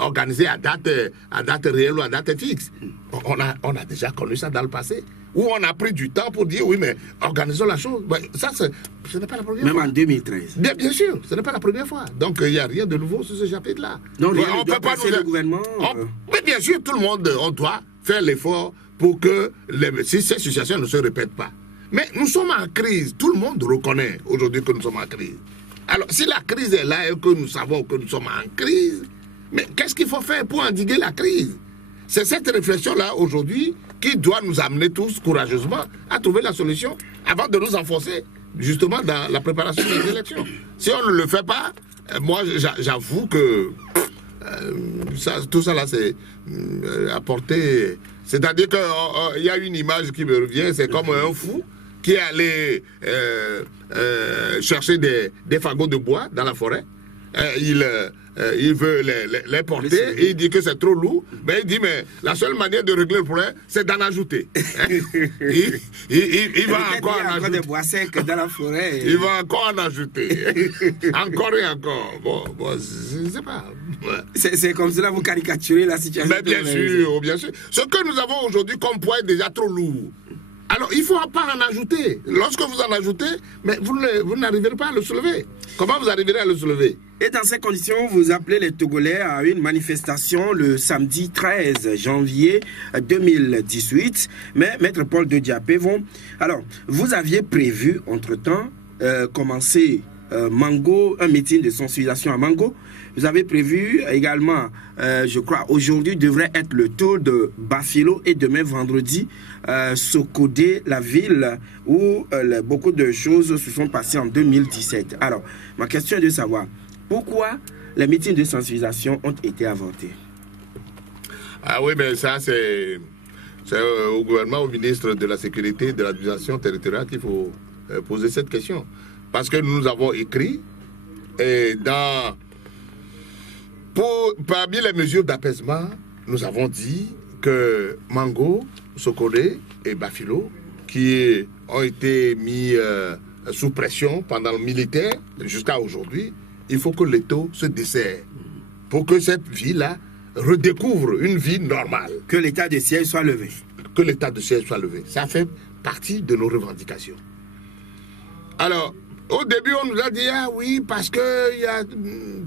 organisées à date réelle ou à date fixe. On a déjà connu ça dans le passé, où on a pris du temps pour dire, oui, mais organisons la chose. Ben, ça, ce n'est pas la première fois. Même en 2013. Bien sûr, ce n'est pas la première fois. Donc, il n'y a rien de nouveau sur ce chapitre-là. Donc, on ne peut pas nous... le gouvernement... Mais bien sûr, tout le monde, on doit faire l'effort pour que ces situations ne se répètent pas. Mais nous sommes en crise. Tout le monde reconnaît aujourd'hui que nous sommes en crise. Alors, si la crise est là et que nous savons que nous sommes en crise, mais qu'est-ce qu'il faut faire pour endiguer la crise? C'est cette réflexion-là aujourd'hui qui doit nous amener tous courageusement à trouver la solution avant de nous enfoncer justement dans la préparation des élections. Si on ne le fait pas, moi j'avoue que tout ça là c'est apporté. C'est-à-dire qu'il y a une image qui me revient, c'est comme un fou qui est allé chercher des fagots de bois dans la forêt. Il veut les porter et il dit que c'est trop lourd, mais il dit mais la seule manière de régler le problème c'est d'en ajouter. il va encore en ajouter. Des bois secs dans la forêt. Il va encore en ajouter. Encore et encore. Bon, je ne sais pas. Ouais. C'est comme cela vous caricaturez la situation. Mais bien sûr. Ce que nous avons aujourd'hui comme poids est déjà trop lourd. Alors, il ne faut pas en ajouter. Lorsque vous en ajoutez, mais vous n'arriverez pas à le soulever. Comment vous arriverez à le soulever? Et dans ces conditions, vous appelez les Togolais à une manifestation le samedi 13 janvier 2018. Mais Maître Paul de Diapé, alors, vous aviez prévu, entre-temps, commencer Mango, un meeting de sensibilisation à Mango. Vous avez prévu également, je crois, aujourd'hui devrait être le tour de Bafilo et demain vendredi, Sokodé, la ville où beaucoup de choses se sont passées en 2017. Alors, ma question est de savoir pourquoi les meetings de sensibilisation ont été avortés. Ah oui, mais ça c'est au gouvernement, au ministre de la Sécurité et de l'Administration territoriale qu'il faut poser cette question. Parce que nous avons écrit et parmi les mesures d'apaisement, nous avons dit que Mango, Sokodé et Bafilo, qui ont été mis sous pression pendant le militaire jusqu'à aujourd'hui, il faut que l'État se desserre pour que cette ville-là redécouvre une vie normale. Que l'état de siège soit levé. Que l'état de siège soit levé. Ça fait partie de nos revendications. Alors, au début, on nous a dit, ah oui, parce qu'il y a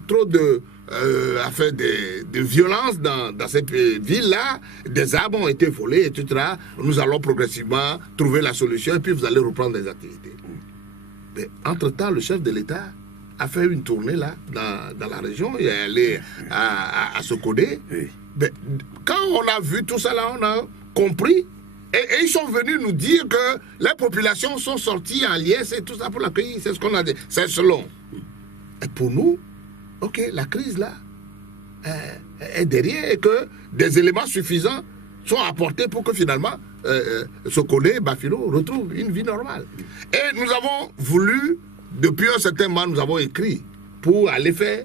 trop de violence dans cette ville-là, des arbres ont été volés, etc. Nous allons progressivement trouver la solution et puis vous allez reprendre les activités. Mais entre-temps, le chef de l'État a fait une tournée là, dans la région, il est allé à Sokodé. Oui. Mais quand on a vu tout ça là, on a compris. Et ils sont venus nous dire que les populations sont sorties en liesse et tout ça pour l'accueillir. C'est ce qu'on a dit. C'est selon. Et pour nous, ok, la crise là est derrière et que des éléments suffisants sont apportés pour que finalement Sokodé, Bafilo retrouvent une vie normale. Et nous avons voulu, depuis un certain moment, nous avons écrit pour aller faire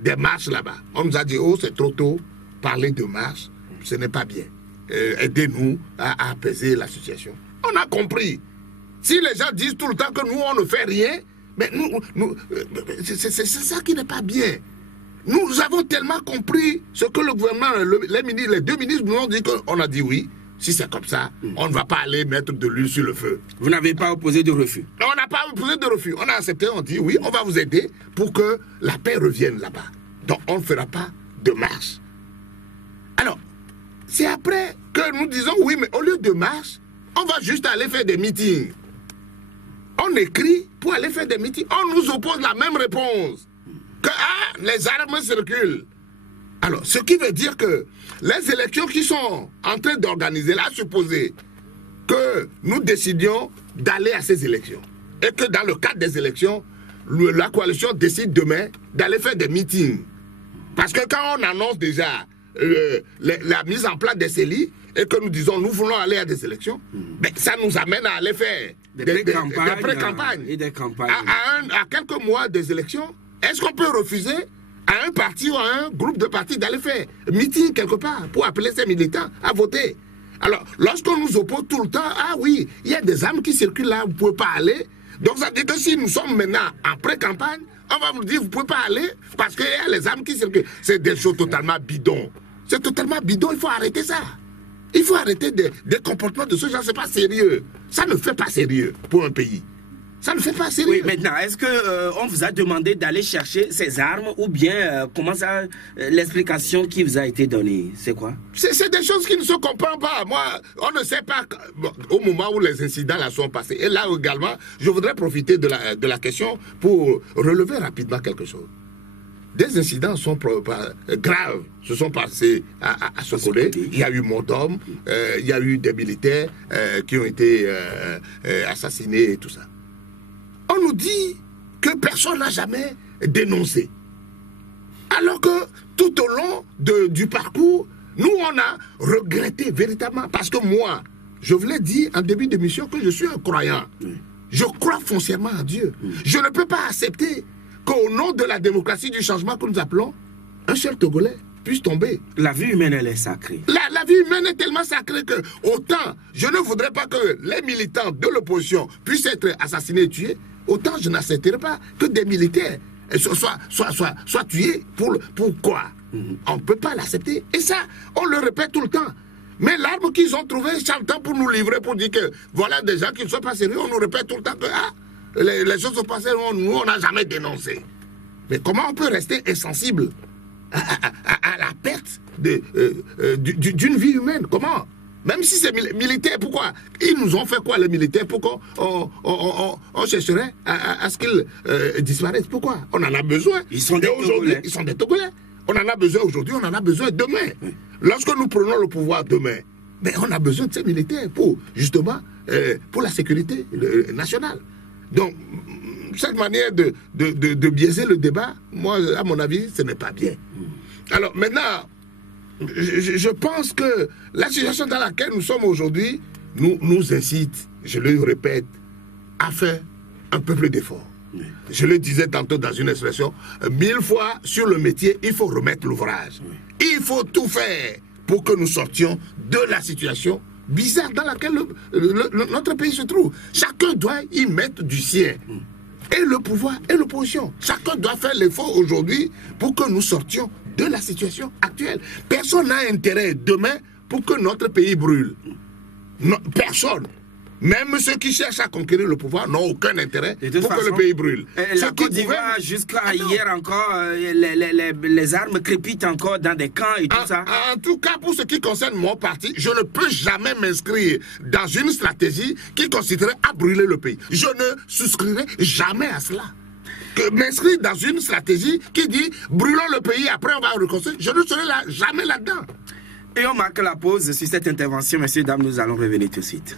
des marches là-bas. On nous a dit, oh, c'est trop tôt, parler de marches, ce n'est pas bien. Aidez-nous à apaiser la situation. On a compris. Si les gens disent tout le temps que nous, on ne fait rien, mais c'est ça qui n'est pas bien. Nous avons tellement compris ce que le gouvernement, les deux ministres nous ont dit qu'on a dit oui. Si c'est comme ça, on ne va pas aller mettre de l'huile sur le feu. Vous n'avez pas opposé de refus? Non, on n'a pas opposé de refus. On a accepté, on dit oui, on va vous aider pour que la paix revienne là-bas. Donc on ne fera pas de marche. Alors, c'est après que nous disons oui, mais au lieu de marche, on va juste aller faire des meetings. On écrit pour aller faire des meetings. On nous oppose la même réponse. Que les armes circulent. Alors, ce qui veut dire que les élections qui sont en train d'organiser, là, supposer que nous décidions d'aller à ces élections. Et que dans le cadre des élections, la coalition décide demain d'aller faire des meetings. Parce que quand on annonce déjà la mise en place des CELI et que nous disons nous voulons aller à des élections, ben, ça nous amène à aller faire des pré-campagnes. Et des campagnes. À quelques mois des élections, est-ce qu'on peut refuser à un parti ou à un groupe de partis d'aller faire meeting quelque part pour appeler ces militants à voter? Alors, lorsqu'on nous oppose tout le temps, ah oui, il y a des armes qui circulent là, vous ne pouvez pas aller. Donc ça veut dire que si nous sommes maintenant en pré-campagne, on va vous dire vous ne pouvez pas aller parce qu'il y a les armes qui circulent. C'est des choses totalement bidons. C'est totalement bidon, il faut arrêter ça. Il faut arrêter des comportements de ce genre, c'est pas sérieux. Ça ne fait pas sérieux pour un pays. Ça ne fait pas sérieux. Oui, maintenant, est-ce qu'on vous a demandé d'aller chercher ces armes ou bien comment ça, l'explication qui vous a été donnée, c'est quoi? C'est des choses qui ne se comprennent pas. Moi, on ne sait pas au moment où les incidents là sont passés. Et là également, je voudrais profiter de la question pour relever rapidement quelque chose. Des incidents sont graves se sont passés à Sokodé. Il y a eu mort d'homme, il y a eu des militaires qui ont été assassinés et tout ça. On nous dit que personne n'a jamais dénoncé. Alors que tout au long du parcours, nous on a regretté véritablement. Parce que moi, je vous l'ai dit en début d'émission que je suis un croyant. Je crois foncièrement en Dieu. Je ne peux pas accepter qu'au nom de la démocratie du changement que nous appelons, un seul Togolais puisse tomber. La vie humaine, elle est sacrée. La vie humaine est tellement sacrée que autant je ne voudrais pas que les militants de l'opposition puissent être assassinés et tués, autant je n'accepterai pas que des militaires soient tués. Pourquoi? On ne peut pas l'accepter. Et ça, on le répète tout le temps. Mais l'arme qu'ils ont trouvée chaque temps pour nous livrer, pour dire que voilà des gens qui ne sont pas sérieux, on nous répète tout le temps que les choses sont passées, nous on n'a jamais dénoncé. Mais comment on peut rester insensible à la perte d'une vie humaine? Comment? Même si c'est militaire, pourquoi? Ils nous ont fait quoi les militaires? Pourquoi on chercherait à ce qu'ils disparaissent? Pourquoi? On en a besoin. Ils sont des Togolais. Ils sont des Togolais. On en a besoin aujourd'hui, on en a besoin demain. Oui. Lorsque nous prenons le pouvoir demain, mais on a besoin de ces militaires pour, justement, pour la sécurité nationale. Donc, cette manière de biaiser le débat, moi, à mon avis, ce n'est pas bien. Alors, maintenant, je pense que la situation dans laquelle nous sommes aujourd'hui nous incite, je le répète, à faire un peu plus d'efforts. Oui. Je le disais tantôt dans une expression, 1000 fois sur le métier, il faut remettre l'ouvrage. Oui. Il faut tout faire pour que nous sortions de la situation bizarre dans laquelle notre pays se trouve. Chacun doit y mettre du sien. Et le pouvoir et l'opposition. Chacun doit faire l'effort aujourd'hui pour que nous sortions de la situation actuelle. Personne n'a intérêt demain pour que notre pays brûle. Non, personne. Même ceux qui cherchent à conquérir le pouvoir n'ont aucun intérêt pour que le pays brûle. La Côte d'Ivoire, jusqu'à hier encore, les armes crépitent encore dans des camps et tout ça. En tout cas, pour ce qui concerne mon parti, je ne peux jamais m'inscrire dans une stratégie qui consisterait à brûler le pays. Je ne souscrirai jamais à cela. Que m'inscrire dans une stratégie qui dit brûlons le pays, après on va reconstruire, je ne serai jamais là-dedans. Et on marque la pause sur cette intervention, messieurs, dames, nous allons revenir tout de suite.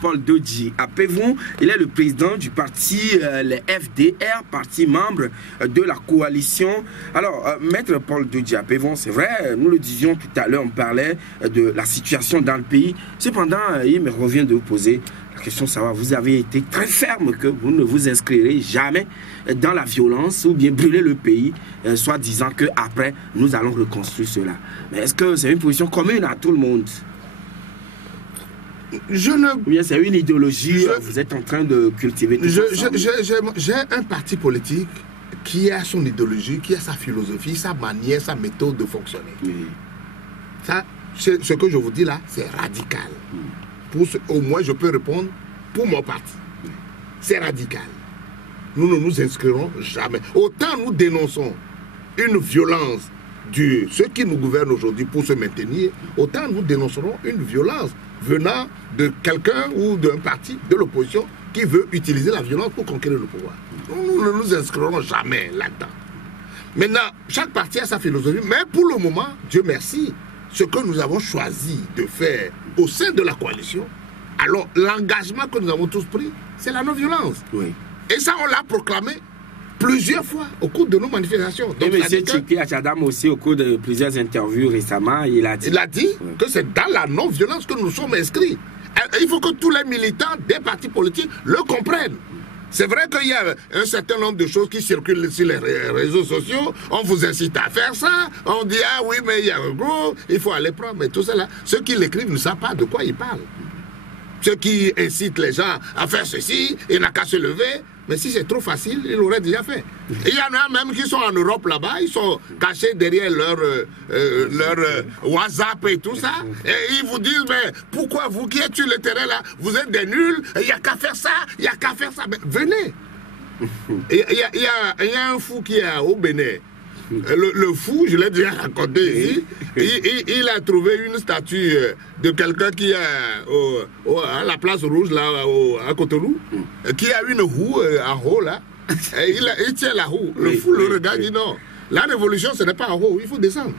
Paul Dodji Apevon, il est le président du parti les FDR, parti membre de la coalition. Alors, maître Paul Dodji Apevon, c'est vrai, nous le disions tout à l'heure, on parlait de la situation dans le pays. Cependant, il me revient de vous poser la question de savoir, vous avez été très ferme que vous ne vous inscrirez jamais dans la violence ou bien brûler le pays, soit disant qu'après, nous allons reconstruire cela. Mais est-ce que c'est une position commune à tout le monde? Oui, c'est une idéologie, vous êtes en train de cultiver tout ça. J'ai un parti politique qui a son idéologie, qui a sa philosophie, sa manière, sa méthode de fonctionner. Oui. Ça, ce que je vous dis là, c'est radical. Au moins, je peux répondre pour mon parti. C'est radical. Nous ne nous inscrirons jamais. Autant nous dénonçons une violence de ceux qui nous gouvernent aujourd'hui pour se maintenir, autant nous dénoncerons une violence venant de quelqu'un ou d'un parti de l'opposition qui veut utiliser la violence pour conquérir le pouvoir. Nous ne nous inscrirons jamais là-dedans. Maintenant, chaque parti a sa philosophie, mais pour le moment, Dieu merci, ce que nous avons choisi de faire au sein de la coalition, alors l'engagement que nous avons tous pris, c'est la non-violence. Oui. Et ça, on l'a proclamé plusieurs fois au cours de nos manifestations. Donc, et M. Tchipi Achadam aussi, au cours de plusieurs interviews récemment, il a dit que c'est dans la non-violence que nous sommes inscrits. Il faut que tous les militants des partis politiques le comprennent. C'est vrai qu'il y a un certain nombre de choses qui circulent sur les réseaux sociaux. On vous incite à faire ça. On dit, ah oui, mais il y a un gros, il faut aller prendre. Mais tout cela, ceux qui l'écrivent ne savent pas de quoi ils parlent. Ceux qui incitent les gens à faire ceci, il n'a qu'à se lever. Mais si c'est trop facile, il l'aurait déjà fait. Et il y en a même qui sont en Europe là-bas, ils sont cachés derrière leur WhatsApp et tout ça. Et ils vous disent, mais pourquoi vous qui êtes sur le terrain là, vous êtes des nuls, il n'y a qu'à faire ça, il n'y a qu'à faire ça. Mais venez. Il y a un fou qui est au Bénin. Le fou, je l'ai déjà raconté ici, il a trouvé une statue de quelqu'un qui est à la place rouge, là, à Cotonou, qui a une roue en haut, là. Et il tient la roue. Le fou le regarde, dit non, la révolution, ce n'est pas en haut, il faut descendre.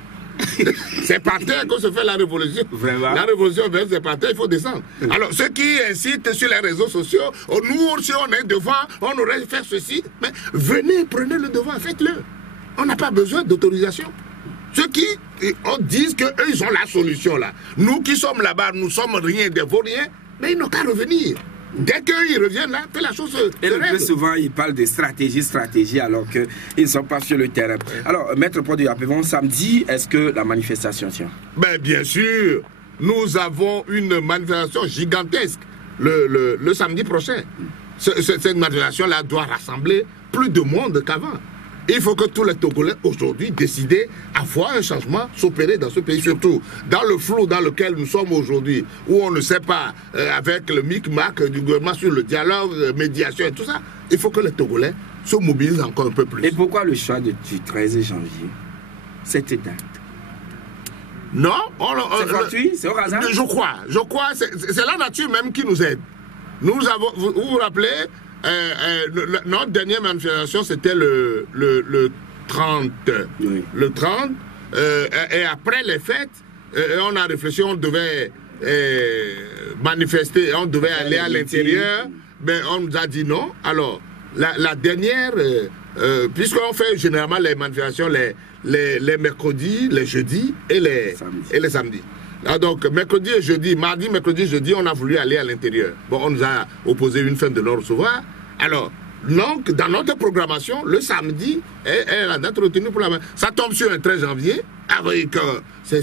C'est par terre que se fait la révolution. Vraiment? La révolution, c'est par terre, il faut descendre. Alors, ceux qui incitent sur les réseaux sociaux, nous, si on est devant, on aurait fait ceci. Mais venez, prenez le devant, faites-le. On n'a pas besoin d'autorisation. Ceux qui disent qu'eux, ils ont la solution là. Nous qui sommes là-bas, nous sommes rien des vauriens, mais ils n'ont qu'à revenir. Dès qu'ils reviennent là, que la chose se règle. Et le plus souvent, ils parlent de stratégie, alors qu'ils ne sont pas sur le terrain. Alors, Maître Paul Dodji Apevon, samedi, est-ce que la manifestation tient? Ben, bien sûr. Nous avons une manifestation gigantesque le samedi prochain. Cette manifestation-là doit rassembler plus de monde qu'avant. Il faut que tous les Togolais aujourd'hui décident à voir un changement s'opérer dans ce pays, surtout dans le flou dans lequel nous sommes aujourd'hui, où on ne sait pas, avec le micmac du gouvernement sur le dialogue, médiation et tout ça. Il faut que les Togolais se mobilisent encore un peu plus. Et pourquoi le choix du 13 janvier, cette date? Non, c'est fortuit, c'est au hasard. Je crois, c'est la nature même qui nous aide. Nous avons, vous vous rappelez, notre dernière manifestation, c'était le 30. Oui. Le 30. Et après les fêtes, on a réfléchi, on devait manifester, on devait aller à l'intérieur. Mais on nous a dit non. Alors, la dernière, puisqu'on fait généralement les manifestations les mercredis, les jeudis et les samedis. Ah, donc, mercredi et jeudi, mardi, mercredi, jeudi, on a voulu aller à l'intérieur. Bon, on nous a opposé une fin de non-recevoir. Alors, donc, dans notre programmation, le samedi est la date retenue pour la main. Ça tombe sur un 13 janvier, avec... c'est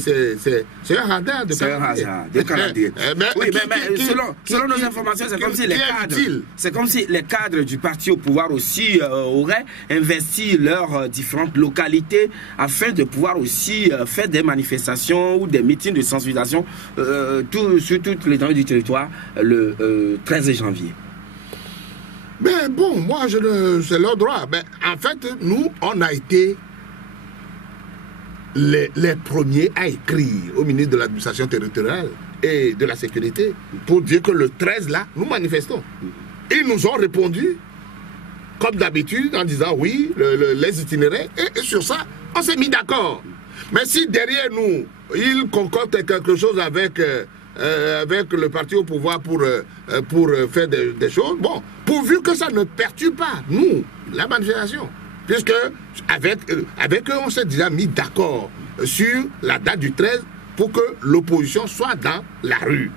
un hasard de calendrier. C'est un hasard de calendrier. Oui, mais selon nos informations, c'est comme si les cadres... C'est comme si les cadres du parti au pouvoir aussi auraient investi leurs différentes localités afin de pouvoir aussi faire des manifestations ou des meetings de sensibilisation sur toute l'étendue du territoire le 13 janvier. Mais bon, moi, c'est leur droit. Mais en fait, nous, on a été les premiers à écrire au ministre de l'administration territoriale et de la sécurité pour dire que le 13, là, nous manifestons. Ils nous ont répondu, comme d'habitude, en disant oui, les itinéraires. Et sur ça, on s'est mis d'accord. Mais si derrière nous, ils concoctent quelque chose avec le parti au pouvoir pour faire des choses, bon, pourvu que ça ne perturbe pas, nous, la manifestation. Puisque avec eux, on s'est déjà mis d'accord sur la date du 13 pour que l'opposition soit dans la rue.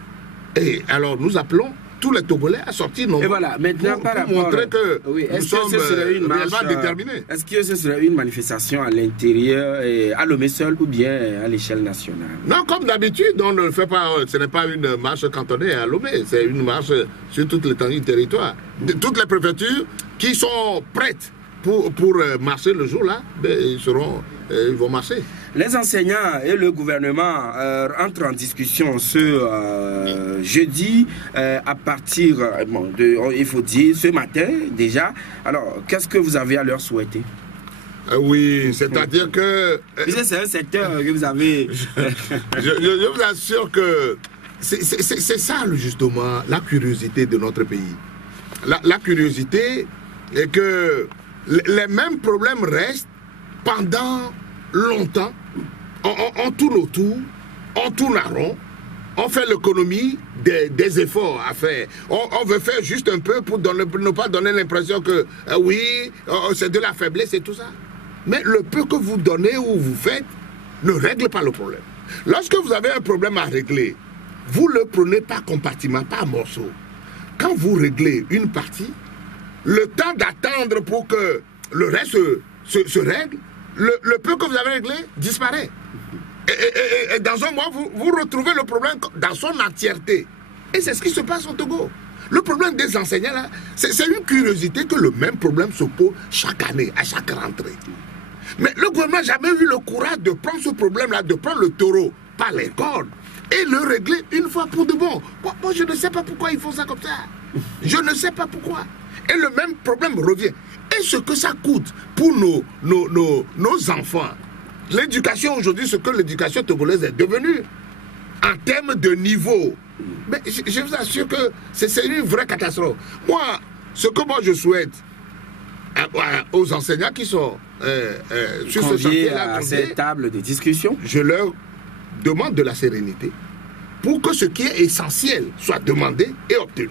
Et alors nous appelons tous les Togolais à sortir nombreux. Et voilà, maintenant pour montrer que nous sommes réellement déterminés. Est-ce que ce serait une manifestation à l'intérieur, à Lomé seul ou bien à l'échelle nationale? Non, comme d'habitude, on ne le fait pas. Ce n'est pas une marche cantonnée à Lomé, c'est une marche sur toute l'étendue du territoire. Toutes les préfectures qui sont prêtes pour marcher le jour-là, ils vont marcher. Les enseignants et le gouvernement entrent en discussion ce jeudi à partir, il faut dire, ce matin déjà. Alors, qu'est-ce que vous avez à leur souhaiter? Oui, c'est-à-dire que... C'est un secteur que vous avez... je vous assure que c'est ça, justement, la curiosité de notre pays. La curiosité est que les mêmes problèmes restent pendant longtemps. On tourne autour, on tourne à rond, on fait l'économie des efforts à faire. On veut faire juste un peu pour ne pas donner l'impression que oui, c'est de la faiblesse et tout ça. Mais le peu que vous donnez ou vous faites ne règle pas le problème. Lorsque vous avez un problème à régler, vous ne le prenez pas compartiment, pas à morceaux. Quand vous réglez une partie, le temps d'attendre pour que le reste se règle, le peu que vous avez réglé disparaît. Et dans un mois, vous retrouvez le problème dans son entièreté. Et c'est ce qui se passe au Togo. Le problème des enseignants, là, c'est une curiosité que le même problème se pose chaque année, à chaque rentrée. Mais le gouvernement n'a jamais eu le courage de prendre ce problème-là, de prendre le taureau par les cornes et le régler une fois pour de bon. Moi, je ne sais pas pourquoi ils font ça comme ça. Je ne sais pas pourquoi. Et le même problème revient. Et ce que ça coûte pour nos enfants. L'éducation aujourd'hui, ce que l'éducation togolaise est devenue, en termes de niveau, mais je vous assure que c'est une vraie catastrophe. Moi, ce que moi je souhaite aux enseignants qui sont sur ce chantier-là, à cette table de discussion, je leur demande de la sérénité pour que ce qui est essentiel soit demandé et obtenu.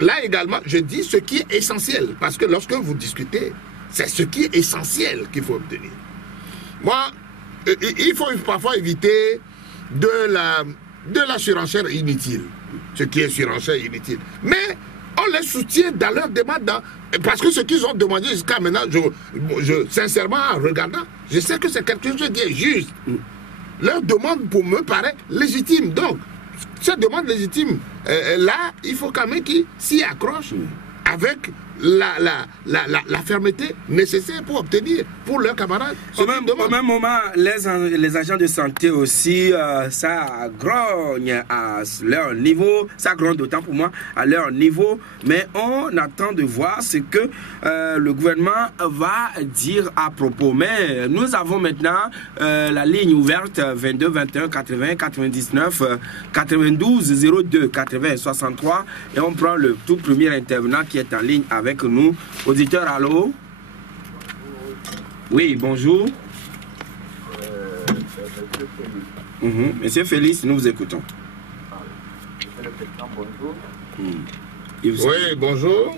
Là également, je dis ce qui est essentiel, parce que lorsque vous discutez, c'est ce qui est essentiel qu'il faut obtenir. Moi, il faut parfois éviter de la surenchère inutile, ce qui est surenchère inutile. Mais on les soutient dans leur demande, parce que ce qu'ils ont demandé jusqu'à maintenant, sincèrement, en regardant, je sais que c'est quelque chose qui est juste. Leur demande, pour me, paraît légitime. Donc, cette demande légitime, là, il faut quand même qu'ils s'y accrochent avec la fermeté nécessaire pour obtenir pour leurs camarades. Au même moment, les agents de santé aussi, ça grogne à leur niveau, ça grogne d'autant pour moi à leur niveau, mais on attend de voir ce que le gouvernement va dire à propos. Mais nous avons maintenant la ligne ouverte 22 21 80 99 92 02 80 63 et on prend le tout premier intervenant qui est en ligne avec nous. Auditeur, allô? Oui, bonjour. Monsieur Félix, nous vous écoutons. Monsieur le Président, bonjour. Oui, bonjour.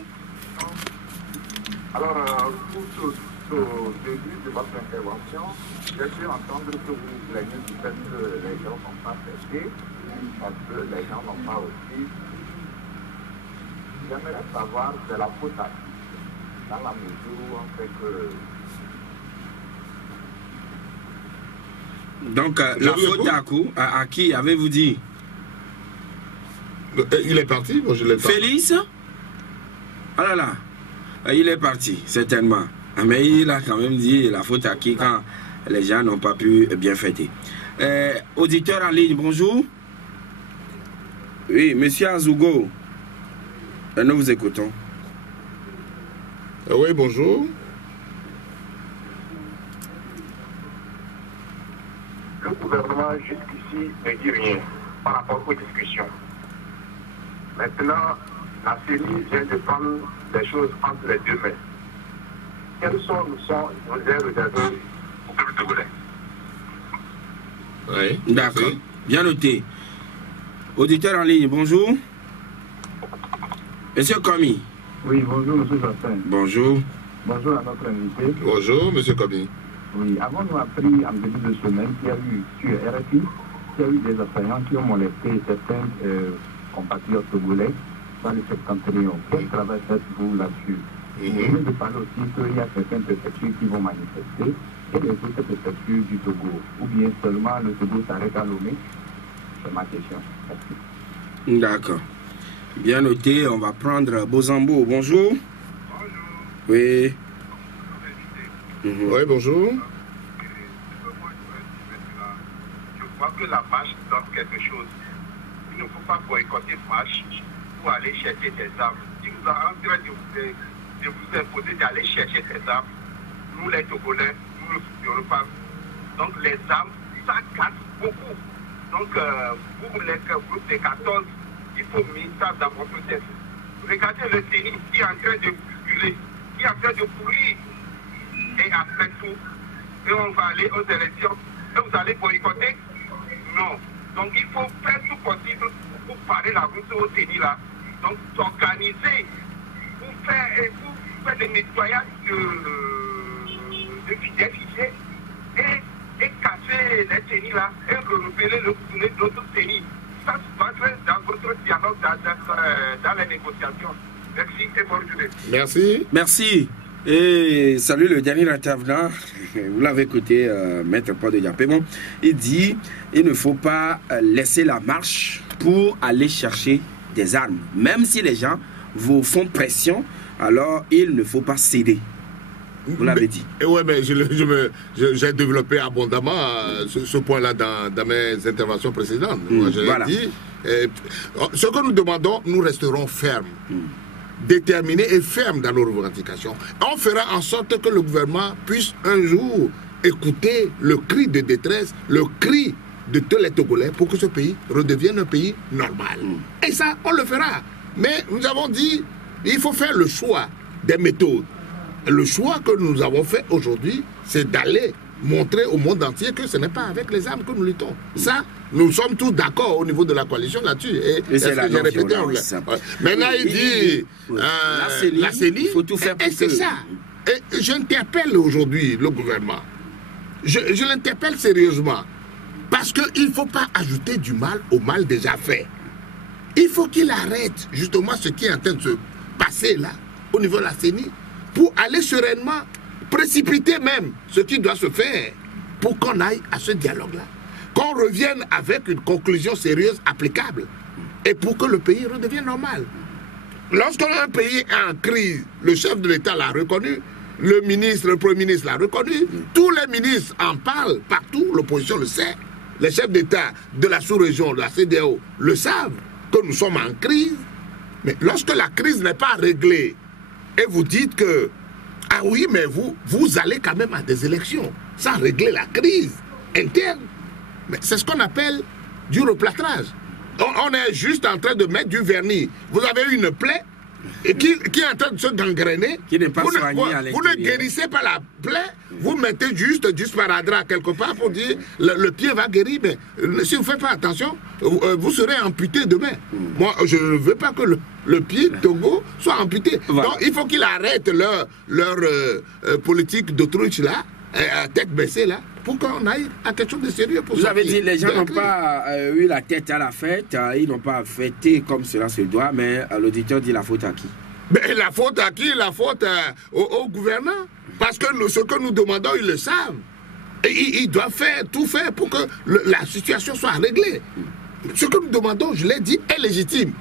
Alors, pour au début de votre intervention, j'ai pu entendre que vous plaignez du fait que les gens n'ont pas fêté, parce que les gens n'ont pas aussi. J'aimerais savoir de la faute à qui, dans la mesure où on fait que... Donc, la faute à qui avez-vous dit? Il est parti, bon, je l'ai pas. Félix? Ah là là, il est parti, certainement. Mais il a quand même dit la faute à qui quand les gens n'ont pas pu bien fêter. Auditeur en ligne, bonjour. Oui, monsieur Azougo. Nous vous écoutons. Oui, bonjour. Le gouvernement jusqu'ici ne dit rien par rapport aux discussions. Maintenant, la CENI vient de prendre les choses entre les deux mains. Quelles sont nos aides réservées au peuple togolais? Oui. D'accord. Bien noté. Auditeur en ligne, bonjour. Monsieur Komi. Oui, bonjour, monsieur Jocelyn. Bonjour. Bonjour à notre invité. Bonjour, monsieur Komi. Oui, avons-nous appris en début de semaine qu'il y a eu sur RFI, qu'il y a eu des assaillants qui ont molesté certains compatriotes togolais dans le septentrion. Quel travail faites-vous là-dessus? Vous venez de parler aussi qu'il y a certaines préfectures qui vont manifester. Quelles sont ces préfectures du Togo? Ou bien seulement le Togo s'arrête à Lomé? C'est ma question. Merci. D'accord. Bien noté, on va prendre Bozambo. Bonjour. Bonjour. Oui. Oui, bonjour. Je crois que la marche donne quelque chose. Il ne faut pas boycotter marche pour aller chercher des armes. Si vous êtes en train de vous imposer d'aller chercher des armes, nous les Togolais, nous ne souffrirons pas. Donc les armes, ça casse beaucoup. Donc vous, les groupes de 14, il faut mettre ça dans votre tête. Regardez le CENI qui est en train de brûler, qui est en train de pourrir. Et après tout, et on va aller aux élections, et vous allez boycotter? Non. Donc il faut faire tout possible pour parer la route au CENI là. Donc s'organiser pour faire des nettoyages de fichiers et casser les CENI là et renouveler le tourner d'autres CENI. Ça va être dans votre dialogue, dans les négociations. Merci et bonne journée. Merci. Merci. Et salut le dernier intervenant, vous l'avez écouté, Maître Paul de Diapémon, il dit il ne faut pas laisser la marche pour aller chercher des armes. Même si les gens vous font pression, alors il ne faut pas céder. Vous l'avez dit. Oui, mais j'ai développé abondamment ce point-là dans mes interventions précédentes. Moi, j'ai dit, ce que nous demandons, nous resterons fermes. Déterminés et fermes dans nos revendications. On fera en sorte que le gouvernement puisse un jour écouter le cri de détresse, le cri de tous les Togolais pour que ce pays redevienne un pays normal. Et ça, on le fera. Mais nous avons dit, il faut faire le choix des méthodes. Le choix que nous avons fait aujourd'hui, c'est d'aller montrer au monde entier que ce n'est pas avec les armes que nous luttons. Ça, nous sommes tous d'accord au niveau de la coalition là-dessus. Et c'est la répété. Maintenant, il dit la CENI, il faut tout faire pour et c'est ça. Et j'interpelle aujourd'hui le gouvernement. Je l'interpelle sérieusement. Parce qu'il ne faut pas ajouter du mal au mal déjà fait. Il faut qu'il arrête justement ce qui est en train de se passer là, au niveau de la CENI, pour aller sereinement, précipiter même ce qui doit se faire pour qu'on aille à ce dialogue-là. Qu'on revienne avec une conclusion sérieuse applicable et pour que le pays redevienne normal. lorsqu'un pays est en crise, le chef de l'État l'a reconnu, le Premier ministre l'a reconnu, tous les ministres en parlent partout, l'opposition le sait, les chefs d'État de la sous-région, de la CEDEAO le savent, que nous sommes en crise. Mais lorsque la crise n'est pas réglée, et vous dites que, ah oui, mais vous allez quand même à des élections, sans régler la crise interne. Mais c'est ce qu'on appelle du replâtrage. On est juste en train de mettre du vernis. Vous avez une plaie et qui est en train de se gangréner. Qui n'est pas soignée à l'intérieur. Vous ne guérissez pas la plaie, vous mettez juste du sparadrap quelque part pour dire le pied va guérir. Mais si vous ne faites pas attention, vous serez amputé demain. Moi, je ne veux pas que le pied Togo soit amputé. Voilà. Donc, il faut qu'ils arrêtent leur politique d'autruche là, à tête baissée là, pour qu'on aille à quelque chose de sérieux. Pour vous avez dit les gens n'ont pas eu la tête à la fête, ils n'ont pas fêté comme cela se doit, mais l'auditeur dit la faute à qui? Mais la faute à qui? La faute au gouvernement. Parce que ce que nous demandons, ils le savent. Et ils doivent tout faire pour que la situation soit réglée. Ce que nous demandons, je l'ai dit, est légitime.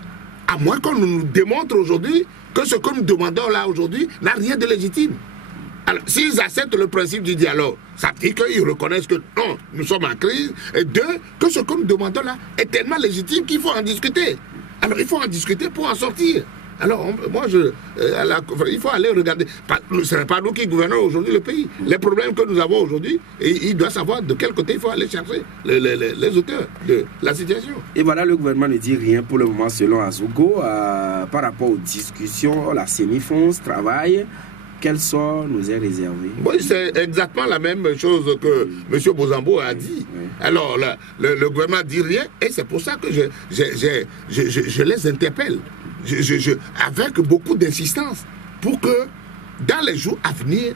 À moins qu'on nous démontre aujourd'hui que ce que nous demandons là aujourd'hui n'a rien de légitime. Alors, s'ils acceptent le principe du dialogue, ça dit qu'ils reconnaissent que non, nous sommes en crise, et deux, que ce que nous demandons là est tellement légitime qu'il faut en discuter. Alors, il faut en discuter pour en sortir. Alors, il faut aller regarder. Ce n'est pas nous qui gouvernons aujourd'hui le pays. Les problèmes que nous avons aujourd'hui, il doit savoir de quel côté il faut aller chercher les auteurs de la situation. Et voilà, le gouvernement ne dit rien pour le moment, selon Azougo, par rapport aux discussions. La CENIFONS travaille. Quel sort nous est réservé? Oui, c'est exactement la même chose que M. Bozambo a dit. Oui. Alors, le gouvernement ne dit rien, et c'est pour ça que je les interpelle, avec beaucoup d'insistance, pour que, dans les jours à venir,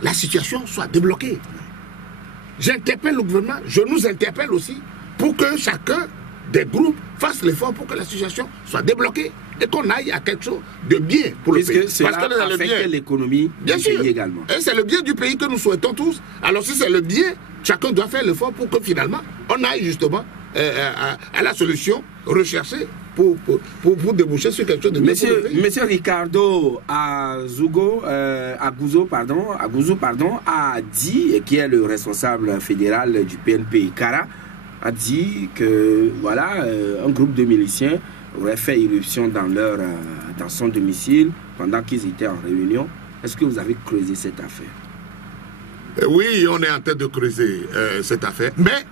la situation soit débloquée. J'interpelle le gouvernement, je nous interpelle aussi, pour que chacun des groupes fasse l'effort pour que la situation soit débloquée et qu'on aille à quelque chose de bien pour le pays. Parce que ça affecte l'économie du pays également. Et c'est le bien du pays que nous souhaitons tous. Alors si c'est le bien, chacun doit faire l'effort pour que finalement, on aille justement à la solution recherchée pour déboucher sur quelque chose de bien pour le pays. Monsieur Ricardo Agouzo a dit, qui est le responsable fédéral du PNP Kara, a dit que voilà, un groupe de miliciens aurait fait irruption dans son domicile pendant qu'ils étaient en réunion. Est-ce que vous avez creusé cette affaire? Oui, on est en train de creuser cette affaire. Mais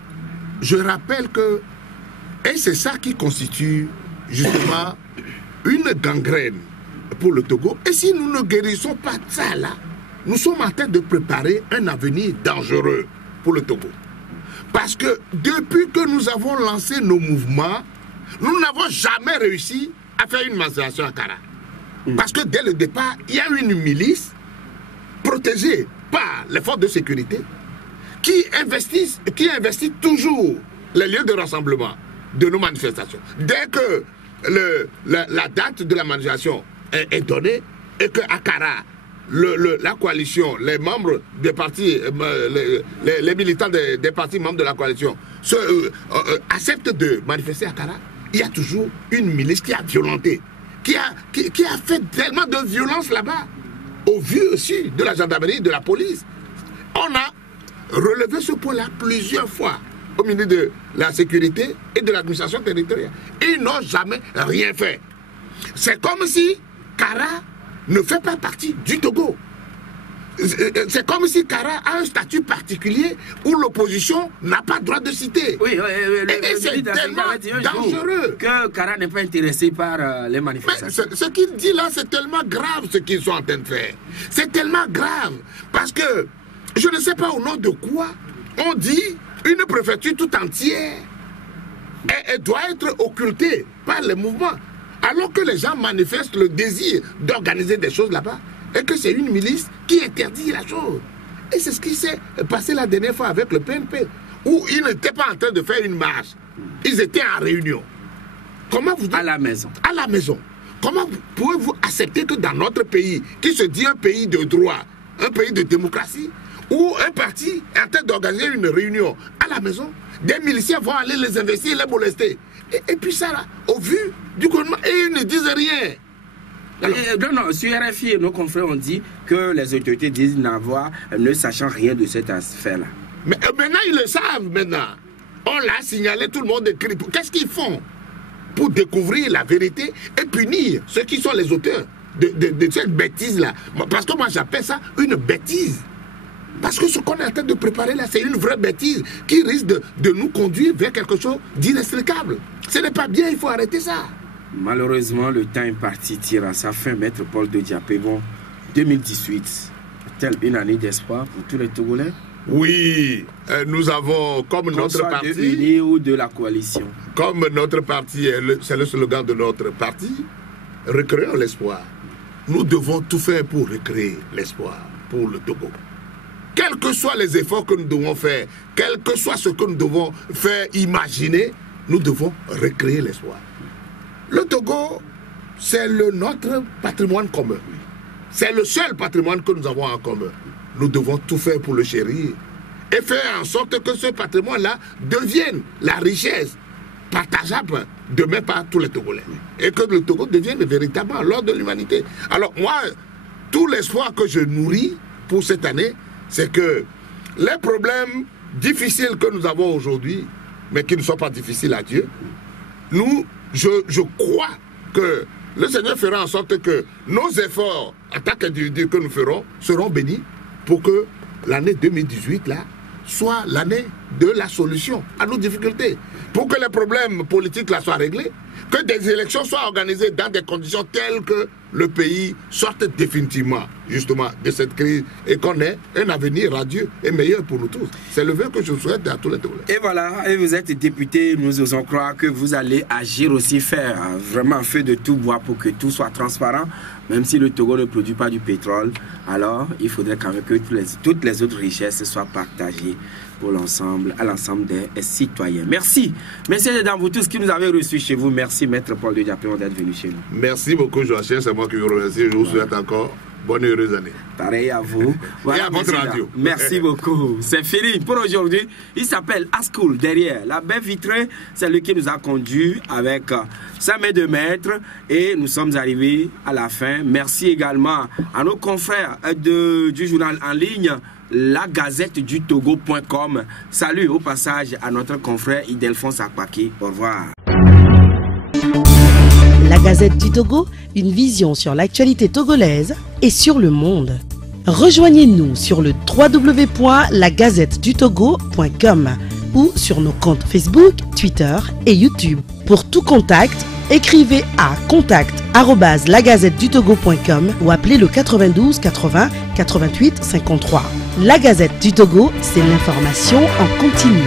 je rappelle que, et c'est ça qui constitue justement une gangrène pour le Togo. Et si nous ne guérissons pas de ça là, nous sommes en train de préparer un avenir dangereux pour le Togo. Parce que depuis que nous avons lancé nos mouvements, nous n'avons jamais réussi à faire une manifestation à Kara. Parce que dès le départ, il y a une milice protégée par les forces de sécurité qui investit toujours les lieux de rassemblement de nos manifestations. Dès que la date de la manifestation est donnée et qu'à Kara, la coalition, les membres des partis, les militants des partis membres de la coalition acceptent de manifester à Kara, il y a toujours une milice qui a violenté, qui a fait tellement de violence là-bas, au vu aussi de la gendarmerie, de la police. On a relevé ce point-là plusieurs fois au ministère de la Sécurité et de l'administration territoriale. Ils n'ont jamais rien fait. C'est comme si Kara ne fait pas partie du Togo. C'est comme si Kara a un statut particulier où l'opposition n'a pas droit de citer. Oui, et c'est tellement dangereux. Que Kara n'est pas intéressé par les manifestations. Mais ce qu'il dit là, c'est tellement grave ce qu'ils sont en train de faire. C'est tellement grave. Parce que je ne sais pas au nom de quoi on dit une préfecture tout entière elle doit être occultée par les mouvements. Alors que les gens manifestent le désir d'organiser des choses là-bas. Et que c'est une milice qui interdit la chose. Et c'est ce qui s'est passé la dernière fois avec le PNP, où ils n'étaient pas en train de faire une marche. Ils étaient en réunion. Comment vous dites, à la maison. À la maison. Comment pouvez-vous accepter que dans notre pays, qui se dit un pays de droit, un pays de démocratie, où un parti est en train d'organiser une réunion à la maison, des miliciens vont aller les investir, les molester. Et puis ça, là, au vu du gouvernement, et ils ne disent rien. Non, sur RFI, nos confrères ont dit que les autorités disent ne sachant rien de cette affaire-là. Mais maintenant, ils le savent maintenant. On l'a signalé, tout le monde écrit. Qu'est-ce qu'ils font pour découvrir la vérité et punir ceux qui sont les auteurs de cette bêtise-là? Parce que moi, j'appelle ça une bêtise. Parce que ce qu'on est en train de préparer là, c'est une vraie bêtise qui risque de nous conduire vers quelque chose d'inextricable. Ce n'est pas bien, il faut arrêter ça. Malheureusement, le temps imparti tire à sa fin, Maître Paul de Diapégon. 2018, est-elle une année d'espoir pour tous les Togolais? Oui, nous avons, comme notre parti... de l'UNI ou de la coalition. Comme notre parti, c'est le slogan de notre parti, recréons l'espoir. Nous devons tout faire pour recréer l'espoir pour le Togo. Quels que soient les efforts que nous devons faire, quel que soit ce que nous devons faire imaginer, nous devons recréer l'espoir. Le Togo, c'est notre patrimoine commun. C'est le seul patrimoine que nous avons en commun. Nous devons tout faire pour le chérir et faire en sorte que ce patrimoine-là devienne la richesse partageable demain par tous les Togolais. Et que le Togo devienne véritablement l'ordre de l'humanité. Alors moi, tout l'espoir que je nourris pour cette année, c'est que les problèmes difficiles que nous avons aujourd'hui, mais qui ne sont pas difficiles à Dieu, je crois que le Seigneur fera en sorte que nos efforts en tant qu'individus que nous ferons seront bénis pour que l'année 2018 là, soit l'année de la solution à nos difficultés. Pour que les problèmes politiques là soient réglés, que des élections soient organisées dans des conditions telles que le pays sorte définitivement justement de cette crise et qu'on ait un avenir radieux et meilleur pour nous tous. C'est le vœu que je souhaite à tous les Togolais. Et voilà, et vous êtes député, nous osons croire que vous allez agir aussi, faire vraiment feu de tout bois pour que tout soit transparent. Même si le Togo ne produit pas du pétrole, alors il faudrait quand même que toutes les autres richesses soient partagées pour l'ensemble, à l'ensemble des citoyens. Merci. Messieurs et dames, vous tous qui nous avez reçus chez vous, merci Maître Paul de Diapégon d'être venu chez nous. Merci beaucoup Joachim, c'est moi qui vous remercie. Je vous souhaite encore bonne et heureuse année. Pareil à vous. Voilà, et à votre radio. Merci beaucoup. C'est fini pour aujourd'hui. Il s'appelle Ascool derrière. La baie vitrée, c'est lui qui nous a conduits avec sa main de maître et nous sommes arrivés à la fin. Merci également à nos confrères du journal en ligne lagazettedutogo.com. Salut au passage à notre confrère Idelphonse Akpaki. Au revoir. La Gazette du Togo, une vision sur l'actualité togolaise et sur le monde. Rejoignez-nous sur le www.lagazettedutogo.com ou sur nos comptes Facebook, Twitter et YouTube. Pour tout contact, écrivez à contact@lagazettedutogo.com ou appelez le 92 80 88 53. La Gazette du Togo, c'est l'information en continu.